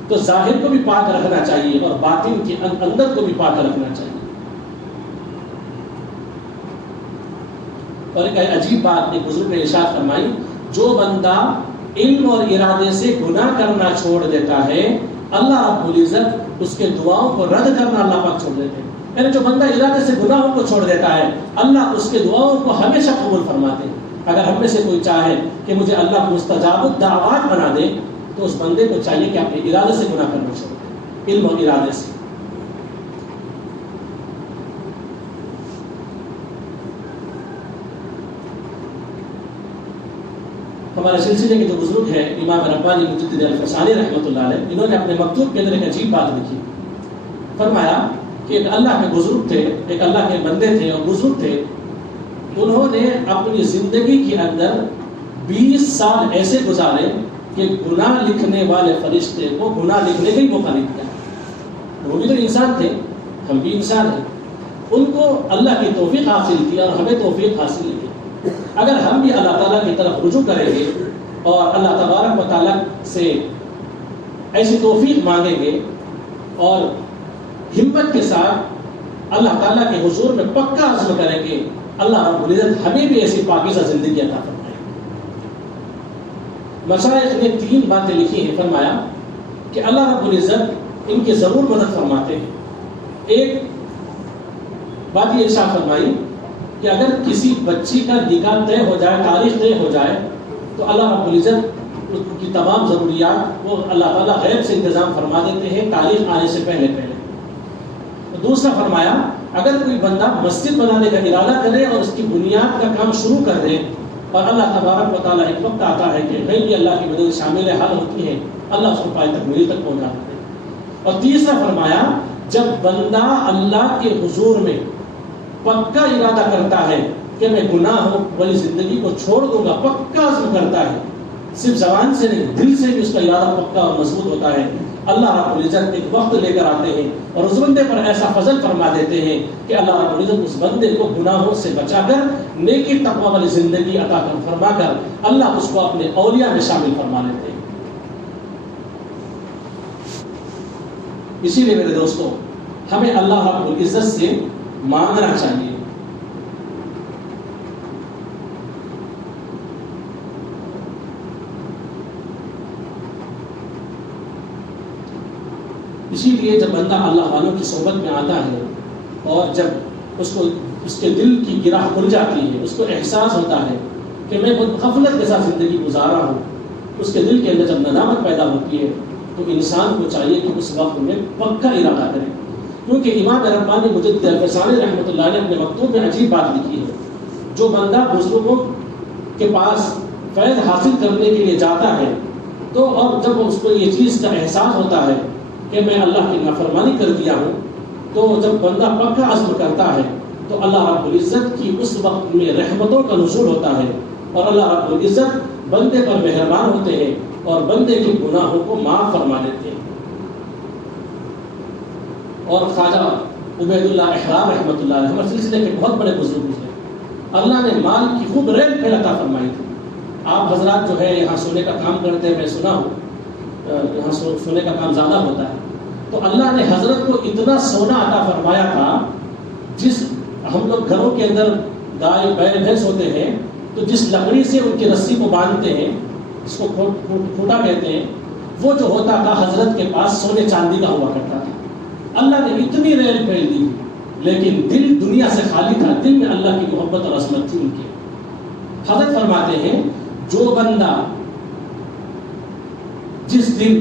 تو ظاہر کو بھی پاک رکھنا چاہیے اور باطن کے اندر کو بھی پاک رکھنا چاہیے۔ اور ایک عجیب بات ایک بزرگ نے ارشاد فرمائی، جو بندہ علم اور ارادے سے گناہ کرنا چھوڑ دیتا ہے، اللہ رب العزت اس کے دعاؤں کو رد کرنا اللہ پاک چھوڑ دیتے ہیں۔ یعنی جو بندہ ارادے سے گناہوں کو چھوڑ دیتا ہے، اللہ اس کے دعاؤں کو ہمیشہ قبول فرماتے ہیں۔ اگر ہم میں سے کوئی چاہے کہ مجھے اللہ مستجاب الدعوات بنا دے، تو اس بندے کو چاہیے کہ اپنے ارادے سے گناہ کرنا چھوڑ دے، علم اور ارادے سے۔ ہمارے سلسلے کے جو بزرگ ہیں امام ربانی مجدد الفسانی رحمۃ اللہ علیہ، انہوں نے اپنے مکتوب کے اندر ایک عجیب بات لکھی، فرمایا کہ ایک اللہ کے بزرگ تھے، ایک اللہ کے بندے تھے اور بزرگ تھے، انہوں نے اپنی زندگی کے اندر 20 سال ایسے گزارے کہ گناہ لکھنے والے فرشتے کو گناہ لکھنے کا ہی موقع نہیں دیا۔ وہ بھی تو انسان تھے، ہم بھی انسان ہیں، ان کو اللہ کی توفیق حاصل کی اور ہمیں توفیق حاصل نہیں۔ اگر ہم بھی اللہ تعالیٰ کی طرف رجوع کریں گے اور اللہ تبارک و تعالیٰ سے ایسی توفیق مانگیں گے اور ہمت کے ساتھ اللہ تعالیٰ کے حضور میں پکا عزم کریں گے، اللہ رب العزت ہمیں بھی ایسی پاکیزہ زندگی عطا فرمائے۔ مشائخ نے 3 باتیں لکھی ہیں، فرمایا کہ اللہ رب العزت ان کی ضرور مدد فرماتے ہیں۔ ایک بات یہ ارشاد فرمائی کہ اگر کسی بچی کا نکاح طے ہو جائے، تاریخ طے ہو جائے، تو اللہ رب العزت اس کی تمام ضروریات وہ اللہ تعالیٰ غیب سے انتظام فرما دیتے ہیں تاریخ آنے سے پہلے۔ دوسرا فرمایا اگر کوئی بندہ مسجد بنانے کا ارادہ کرے اور اس کی بنیاد کا کام شروع کر دے اور اللہ تبارک و تعالیٰ ایک وقت آتا ہے کہ نہیں یہ اللہ کی مدد شامل حل ہوتی ہے، اللہ اس کو پائے تکمیل تک پہنچاتا ہے۔ اور تیسرا فرمایا جب بندہ اللہ کے حضور میں پکا ارادہ کرتا ہے کہ میں گناہوں والی زندگی کو چھوڑ دوں گا، پکا عزم کرتا ہے، صرف زبان سے نہیں دل سے بھی اس کا ارادہ پکا اور مضبوط ہوتا ہے، اللہ رب العزت ایک وقت لے کر آتے ہیں اور اس بندے پر ایسا فضل فرما دیتے ہیں کہ اللہ رب العزت اس بندے کو گناہوں سے بچا کر نیکی تقوی والی زندگی عطا کر فرما کر اللہ اس کو اپنے اولیاء میں شامل فرما لیتے ہیں۔ اسی لیے میرے دوستوں ہمیں اللہ رب العزت سے مانگنا چاہیے۔ اسی لیے جب بندہ اللہ والوں کی صحبت میں آتا ہے اور جب اس کو اس کے دل کی گرہ کھل جاتی ہے، اس کو احساس ہوتا ہے کہ میں بہت غفلت کے ساتھ زندگی گزارا ہوں، اس کے دل کے اندر جب ندامت پیدا ہوتی ہے تو انسان کو چاہیے کہ اس وقت میں پکا ارادہ کرے۔ کیونکہ امام ربانی مجدد الفسانی رحمۃ اللہ علیہ نے اپنے مکتوب میں عجیب بات لکھی ہے، جو بندہ بزرگوں کے پاس فیض حاصل کرنے کے لیے جاتا ہے تو اور جب اس کو یہ چیز کا احساس ہوتا ہے کہ میں اللہ کی نافرمانی کر دیا ہوں، تو جب بندہ پکا عزم کرتا ہے تو اللہ رب العزت کی اس وقت میں رحمتوں کا نزول ہوتا ہے اور اللہ رب العزت بندے پر مہربان ہوتے ہیں اور بندے کے گناہوں کو معاف فرما دیتے ہیں۔ اور خواجہ عبید اللہ احرار رحمۃ اللہ علیہ ہمارے سلسلے کے بہت بڑے بزرگ ہیں، اللہ نے مال کی خوب ریل پھیل عطا فرمائی تھی۔ آپ حضرات جو ہے یہاں سونے کا کام کرتے ہیں، میں سنا ہوں یہاں سونے کا کام زیادہ ہوتا ہے، تو اللہ نے حضرت کو اتنا سونا عطا فرمایا تھا، جس ہم لوگ گھروں کے اندر گائے بیل بھینس ہوتے ہیں تو جس لکڑی سے ان کی رسی کو باندھتے ہیں، اس کو کھوٹا کہتے ہیں، وہ جو ہوتا تھا حضرت کے پاس سونے چاندی کا ہوا کرتا تھا۔ اللہ نے اتنی ریل پھیل دی، لیکن دل دنیا سے خالی تھا، دل میں اللہ کی محبت اور عظمت تھی ان کی۔ حضرت فرماتے ہیں جو بندہ جس دن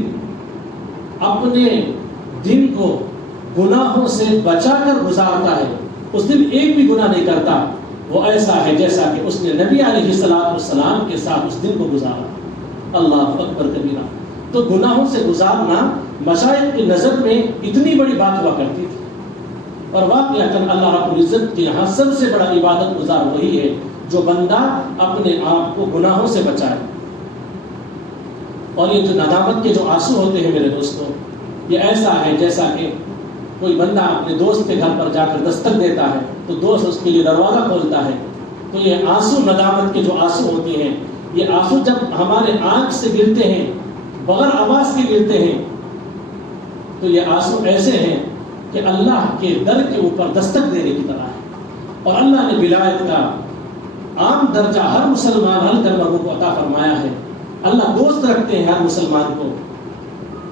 اپنے دن کو گناہوں سے بچا کر گزارتا ہے، اس دن ایک بھی گناہ نہیں کرتا، وہ ایسا ہے جیسا کہ اس نے نبی علیہ السلام کے ساتھ اس دن کو گزارا۔ اللہ اکبر کبیرہ۔ تو گناہوں سے گزارنا مشائخ کی نظر میں اتنی بڑی بات ہوا کرتی تھی، اور واقعتاً اللہ رب العزت کے یہاں سب سے بڑا عبادت گزار وہی ہے جو بندہ اپنے آپ کو گناہوں سے بچائے۔ اور یہ جو ندامت کے جو آنسو ہوتے ہیں میرے دوستوں، یہ ایسا ہے جیسا کہ کوئی بندہ اپنے دوست کے گھر پر جا کر دستک دیتا ہے تو دوست اس کے لیے دروازہ کھولتا ہے، تو یہ آنسو ندامت کے جو آنسو ہوتے ہیں، یہ آنسو جب ہمارے آنکھ سے گرتے ہیں، بغیر آواز کے گرتے ہیں، تو یہ آنسو ایسے ہیں کہ اللہ کے در کے اوپر دستک دینے کی طرح ہے۔ اور اللہ نے ولایت کا عام درجہ ہر مسلمان حل کر لوگوں کو عطا فرمایا ہے۔ اللہ دوست رکھتے ہیں ہر مسلمان کو۔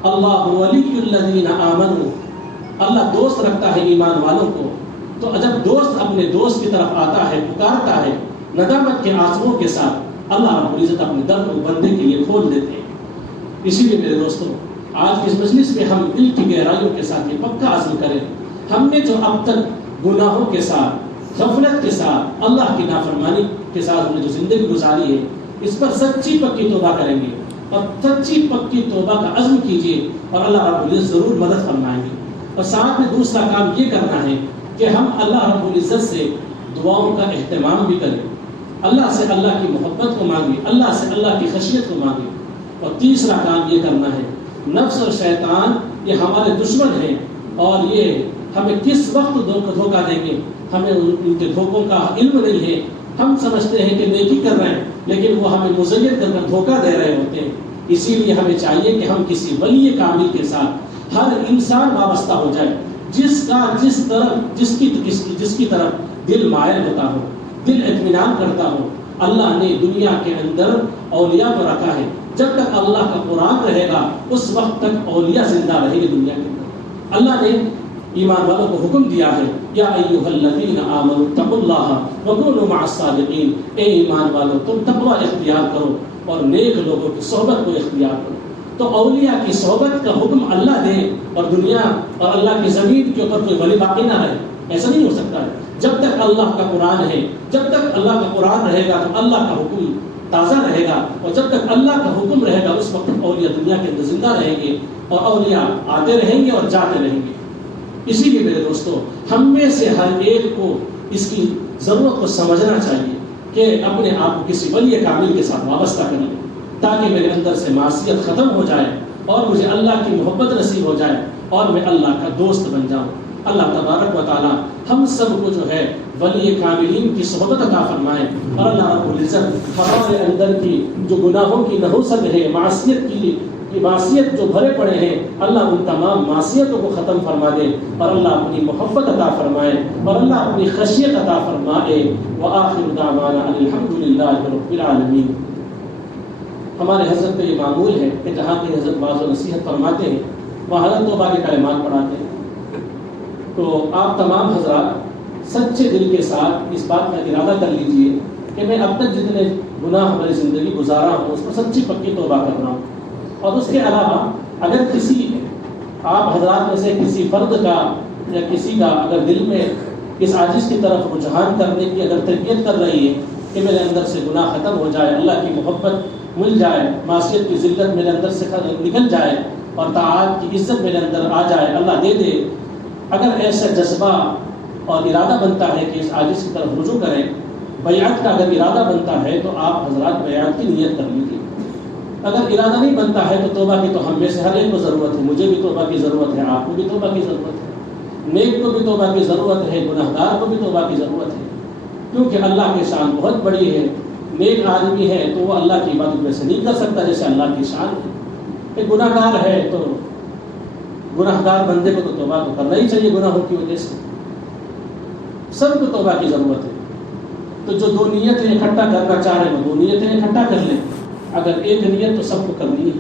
اللہ ولی الذین آمنوا، اللہ دوست رکھتا ہے ایمان والوں کو۔ تو جب دوست اپنے دوست کی طرف آتا ہے، پکارتا ہے ندامت کے آنسوؤں کے ساتھ، اللہ رب العزت اپنے در کو بندے کے لیے کھول دیتے ہیں۔ اسی لیے میرے دوستوں، آج کی اس مجلس میں ہم دل کی گہرائیوں کے ساتھ یہ پکا عزم کریں، ہم نے جو اب تک گناہوں کے ساتھ، غفلت کے ساتھ، اللہ کی نافرمانی کے ساتھ ہم نے جو زندگی گزاری ہے، اس پر سچی پکی توبہ کریں گے، اور سچی پکی توبہ کا عزم کیجیے، اور اللہ رب العزت ضرور مدد فرمائیں گے۔ اور ساتھ میں دوسرا کام یہ کرنا ہے کہ ہم اللہ رب العزت سے دعاؤں کا اہتمام بھی کریں، اللہ سے اللہ کی محبت کو مانگیں، اللہ سے اللہ کی خشیت کو مانگیں۔ اور تیسرا کام یہ کرنا ہے، نفس اور شیطان یہ ہمارے دشمن ہیں، اور یہ ہمیں کس وقت دھوکہ دیں گے، ہمیں ان کے دھوکوں کا علم نہیں ہے۔ ہم سمجھتے ہیں کہ نیکی کر رہے ہیں، لیکن وہ ہمیں مزین کر کر دھوکہ دے رہے ہوتے ہیں۔ اسی لیے ہمیں چاہیے کہ ہم کسی ولی کامل کے ساتھ ہر انسان وابستہ ہو جائے، جس کی طرف دل مائل ہوتا ہو، دل اطمینان کرتا ہو۔ اللہ نے دنیا کے اندر اولیاء کو رکھا ہے، جب تک اللہ کا قرآن رہے گا اس وقت تک اولیاء زندہ رہے گی دنیا کے اندر۔ اللہ نے ایمان والوں کو حکم دیا ہے، یا ایھا الذین آمنوا اتقوا اللہ وکونوا مع الصادقین، اے ایمان والو تم تقوی اختیار کرو اور نیک لوگوں کی صحبت کو اختیار کرو۔ تو اولیاء کی صحبت کا حکم اللہ دے اور دنیا اور اللہ کی زمین کے اوپر کوئی ولی باقی نہ رہے، ایسا نہیں ہو سکتا ہے۔ جب تک اللہ کا قرآن ہے، جب تک اللہ کا قرآن رہے گا تو اللہ کا حکم تازہ رہے گا، اور جب تک اللہ کا حکم رہے گا اس وقت اولیاء دنیا کے اندر زندہ رہیں گے، اور اولیاء آتے رہیں گے اور جاتے رہیں گے۔ اسی لیے میرے دوستو، ہم میں سے ہر ایک کو اس کی ضرورت کو سمجھنا چاہیے کہ اپنے آپ کو کسی ولی کامل کے ساتھ وابستہ کر لیں، تاکہ میرے اندر سے معصیت ختم ہو جائے اور مجھے اللہ کی محبت نصیب ہو جائے اور میں اللہ کا دوست بن جاؤں۔ اللہ تبارک و تعالی ہم سب کو جو ہے ولی کاملین کی صحبت عطا فرمائے، اور اللہ رب العزت ہمارے اندر کی جو گناہوں کی نحوست ہے، معصیت جو بھرے پڑے ہیں، اللہ ان تمام معصیتوں کو ختم فرما دے، اور اللہ اپنی محبت عطا فرمائے، اور اللہ اپنی خشیت عطا فرمائے۔ وآخر دعوانا ان الحمد للہ رب العالمین۔ ہمارے حضرت کا یہ معمول ہے کہ جہاں کی حضرت واعظ و نصیحت فرماتے ہیں وہاں حضرت توبہ کے کلمات پڑھاتے ہیں، تو آپ تمام حضرات سچے دل کے ساتھ اس بات کا ارادہ کر لیجئے کہ میں اب تک جتنے گناہ ہماری زندگی گزارا ہوں اس پر سچی پکی توبہ کر رہا ہوں۔ اور اس کے علاوہ اگر کسی آپ حضرات میں سے کسی فرد کا یا کسی کا اگر دل میں اس عاجز کی طرف رجحان کرنے کی اگر تربیت کر رہی ہے کہ میرے اندر سے گناہ ختم ہو جائے، اللہ کی محبت مل جائے، معصیت کی ذلت میرے اندر سے نکل جائے اور طاعات کی عزت میرے اندر آ جائے، اللہ دے دے، اگر ایسا جذبہ اور ارادہ بنتا ہے کہ اس عاجز کی طرف رجوع کریں، بیعت کا اگر ارادہ بنتا ہے تو آپ حضرات بیعت کی نیت کر لیجیے۔ اگر ارادہ نہیں بنتا ہے تو توبہ کی تو ہم میں سے ہر ایک کو ضرورت ہے، مجھے بھی توبہ کی ضرورت ہے، آپ کو بھی توبہ کی ضرورت ہے، نیک کو بھی توبہ کی ضرورت ہے، گناہگار کو بھی توبہ کی ضرورت ہے، کیونکہ اللہ کی شان بہت بڑی ہے۔ نیک آدمی ہے تو وہ اللہ کی عبادت ویسے نہیں کر سکتا جیسے اللہ کی شان ہے، ایک گناہگار ہے تو گناہ گار بندے کو تو توبہ تو کرنا ہی چاہیے گناہوں کی وجہ سے، سب کو توبہ کی ضرورت ہے۔ تو جو دو نیتیں اکٹھا کرنا چاہ رہے ہیں وہ دو نیتیں اکٹھا کر لیں، اگر ایک نیت تو سب کو کرنی ہے۔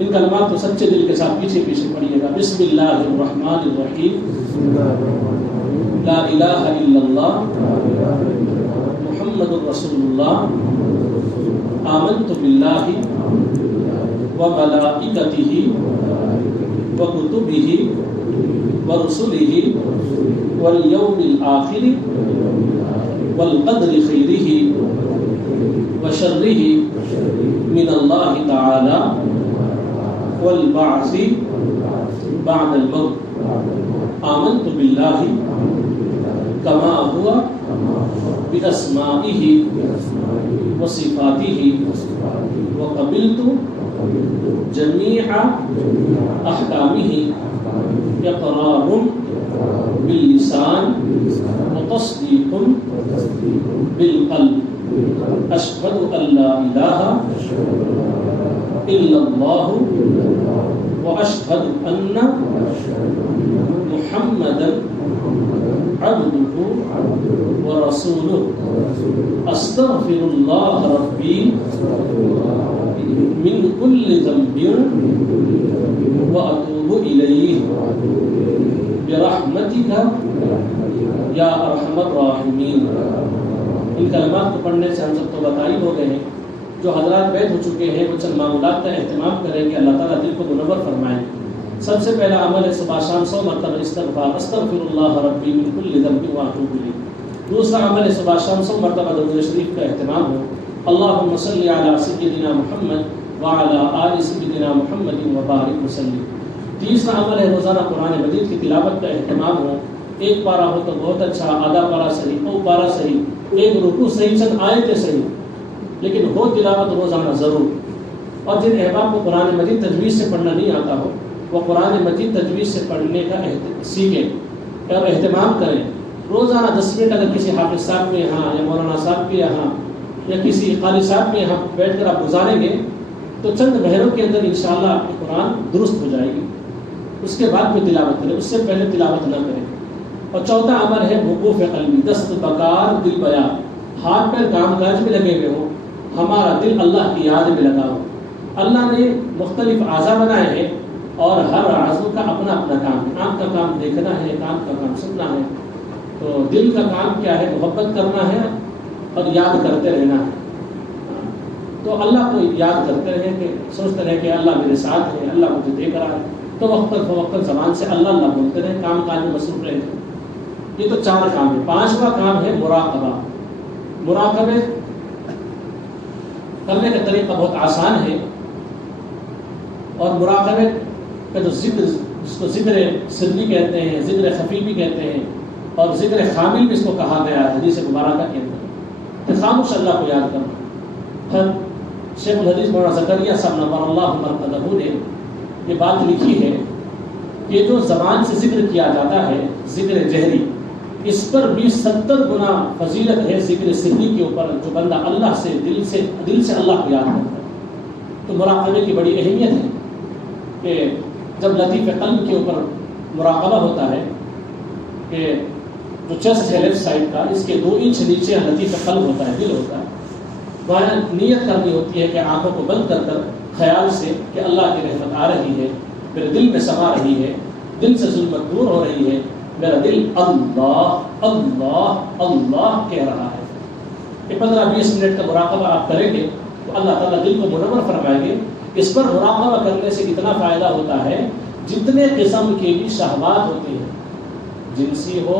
ان کلمات کو سچے دل کے ساتھ پیچھے پیچھے پڑھیے گا۔ بسم اللہ الرحمن الرحیم، لا الہ الا اللہ محمد رسول اللہ، آمنت باللہ وملائکتہ وکتبہ ورسلہ والیوم الآخر والقدر خیرہ وشرہ من اللہ تعالی والبعث بعد الموت، آمنت باللہ کما ہوا باسمائہ وصفاتہ وقبلت جمیع احکامہ اقرار باللسان وتصدیق بالقلب، اشہد ان لا الہ الا اللہ واشہد ان محمدا عبدہ ورسولہ، استغفر اللہ ربی من کل ذنب واتوب الیہ برحمتک یا ارحم الراحمین۔ ان کلمات کو پڑھنے سے ہم سب تو بتائی ہو گئے ہیں۔ جو حضرات بیت ہو چکے ہیں وہ چند معمولات کا اہتمام کریں کہ اللہ تعالیٰ دل کو منور فرمائیں۔ سب سے پہلا عمل ہے صبح شام 100 مرتبہ استغفار، استغفر اللہ ربی من کل ذنب واتوب الیہ۔ دوسرا عمل ہے صبح شام 100 مرتبہ درود شریف کا اہتمام ہو، اللہم صلی علی سیدنا محمد وعلی آل سیدنا محمد وبارک وسلم۔ تیسرا عمل ہے روزانہ قرآن مجید کی تلاوت کا اہتمام ہو، ایک پارہ ہو تو بہت اچھا، آدھا پارہ صحیح، او پارہ صحیح، ایک رکوع صحیح، چند آیتیں صحیح، لیکن ہو تلاوت روزانہ ضرور۔ اور جن احباب کو قرآن مجید تجوید سے پڑھنا نہیں آتا ہو وہ قرآن مجید تجوید سے پڑھنے کا سیکھیں اور اہتمام کریں۔ روزانہ 10 منٹ اگر کسی حافظ صاحب کے یہاں یا مولانا صاحب کے یہاں یا کسی قاری صاحب کے یہاں بیٹھ کر آپ گزاریں گے تو چند مہینوں کے اندر انشاءاللہ آپ کی قرآن درست ہو جائے گی۔ اس کے بعد میں تلاوت کریں، اس سے پہلے تلاوت نہ کریں۔ اور چوتھا عمل ہے وقوف قلبی، دست بکار دل بیاں، ہاتھ پیر کام کاج میں لگے ہوئے ہوں، ہمارا دل اللہ کی یاد میں لگا ہو۔ اللہ نے مختلف اعضاء بنائے ہیں اور ہر اعضو کا اپنا اپنا کام ہے۔ آنکھ کا کام دیکھنا ہے، کان کا کام سننا ہے، تو دل کا کام کیا ہے؟ محبت کرنا ہے اور یاد کرتے رہنا ہے۔ تو اللہ کو یاد کرتے رہیں کہ سوچتے رہیں کہ اللہ میرے ساتھ ہے، اللہ مجھے دیکھ رہا ہے، تو وقتاً فوقتاً زبان سے اللہ اللہ بولتے رہیں، کام کاج میں مصروف رہیں۔ یہ تو 4 کام ہے۔ 5واں کام ہے مراقبہ۔ مراقبے کرنے کا طریقہ بہت آسان ہے، اور مراقبے کا جو ذکر، جس کو ذکر سری کہتے ہیں، ذکر خفی بھی کہتے ہیں، اور ذکر خامل بھی اس کو کہا گیا ہے حدیث مبارکہ کے اندر، کہ خاموش اللہ کو یاد کرنا۔ شیخ الحدیث مولانا زکریا صاحب نور اللہ مرقدہ نے یہ بات لکھی ہے کہ جو زبان سے ذکر کیا جاتا ہے ذکر جہری، اس پر بھی 70 گنا فضیلت ہے ذکر سری کے اوپر، جو بندہ اللہ سے دل سے اللہ کو یاد کرتا ہے۔ تو مراقبے کی بڑی اہمیت ہے کہ جب لطیف قلب کے اوپر مراقبہ ہوتا ہے کہ جو چیسٹ ہے لیفٹ سائڈ کا، اس کے 2 انچ نیچے لطیف قلب ہوتا ہے، دل ہوتا ہے، وہاں نیت کرنی ہوتی ہے کہ آنکھوں کو بند کر کر خیال سے کہ اللہ کی رحمت آ رہی ہے، میرے دل میں سما رہی ہے، دل سے ظلمت دور ہو رہی ہے، میرا دل اللہ اللہ اللہ کہہ رہا ہے۔ کہ 15-20 منٹ کا مراقبہ آپ کریں گے تو اللہ تعالیٰ دل کو منور فرمائیں گے۔ اس پر مراقبہ کرنے سے اتنا فائدہ ہوتا ہے، جتنے قسم کے بھی شہوات ہوتے ہیں، جنسی ہو،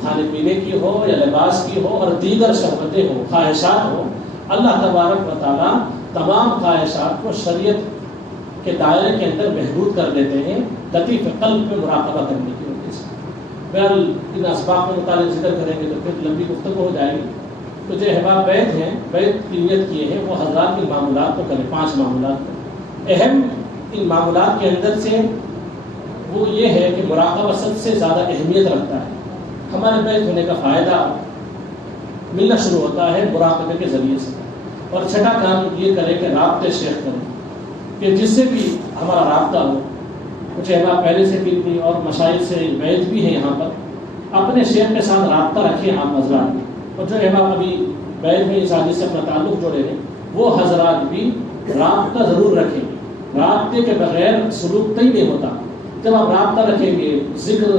کھانے پینے کی ہو یا لباس کی ہو، اور دیگر شہوتیں ہو، خواہشات ہو، اللہ تبارک و تعالیٰ تمام خواہشات کو شریعت کے دائرے کے اندر محدود کر دیتے ہیں لطیف قلب میں مراقبہ کرنے کی وجہ سے۔ بہرحال ان اسباب کے متعلق ذکر کریں گے تو پھر لمبی گفتگو ہو جائے گی۔ تو جو احباب بیت ہیں، بیت کی نیت کیے ہیں، وہ حضرات ان معمولات کو کریں، 5 معمولات کو۔ اہم ان معمولات کے اندر سے وہ یہ ہے کہ مراقبہ سب سے زیادہ اہمیت رکھتا ہے۔ ہمارے بیت ہونے کا فائدہ ملنا شروع ہوتا ہے مراقبے کے ذریعے سے۔ اور چھٹا کام یہ کریں کہ رابطے شیخ کریں، کہ جس سے بھی ہمارا رابطہ ہو، کچھ احباب پہلے سے پیر بھی اور مشائخ سے بیعت بھی ہیں یہاں پر، اپنے شیخ کے ساتھ رابطہ رکھیں آپ حضرات بھی، اور جو احباب ابھی بیعت میں اس حدیث سے اپنا تعلق جوڑے ہیں وہ حضرات بھی رابطہ ضرور رکھیں گے۔ رابطے کے بغیر سلوک طی نہیں ہوتا۔ جب آپ رابطہ رکھیں گے، ذکر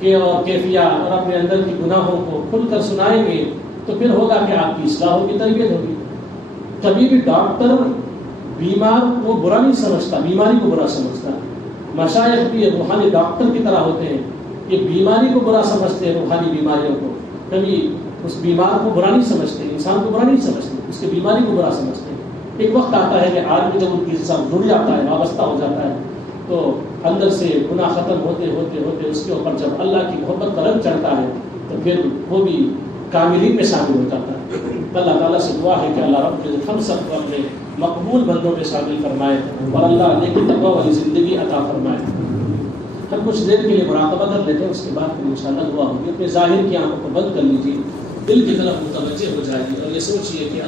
کے اور کیفیات اور اپنے اندر کی گناہوں کو کھل کر سنائیں گے تو پھر ہوگا کہ آپ کی اصلاح ہوگی، تربیت ہوگی۔ کبھی بھی ڈاکٹر بیمار کو برا نہیں سمجھتا، بیماری کو برا سمجھتا۔ مشائخ بھی روحانی ڈاکٹر کی طرح ہوتے ہیں، یہ بیماری کو برا سمجھتے ہیں، روحانی بیماریوں کو۔ کبھی اس بیمار کو برا نہیں سمجھتے، انسان کو برا نہیں سمجھتے، اس کی بیماری کو برا سمجھتے ہیں۔ ایک وقت آتا ہے کہ آدمی جب ان کی ساتھ جڑ جاتا ہے، وابستہ ہو جاتا ہے، تو اندر سے گناہ ختم ہوتے ہوتے ہوتے اس کے اوپر جب اللہ کی محبت کا رنگ چڑھتا ہے تو پھر وہ بھی کاملین میں شامل ہو جاتا ہے۔ اللہ تعالیٰ سے دعا ہے کہ اللہ رب العزت ہم سب کو اپنے مقبول بندوں میں شامل فرمائے اور اللہ نیکی تقویٰ والی زندگی عطا فرمائے۔ ہم کچھ دیر کے لیے مراقبہ کر لیتے ہیں، اس کے بعد پھر انشاءاللہ دعا ہوگی۔ اپنے ظاہر کی آنکھوں کو بند کر لیجیے، دل کی طرف متوجہ ہو جائیے اور یہ سوچیے کہ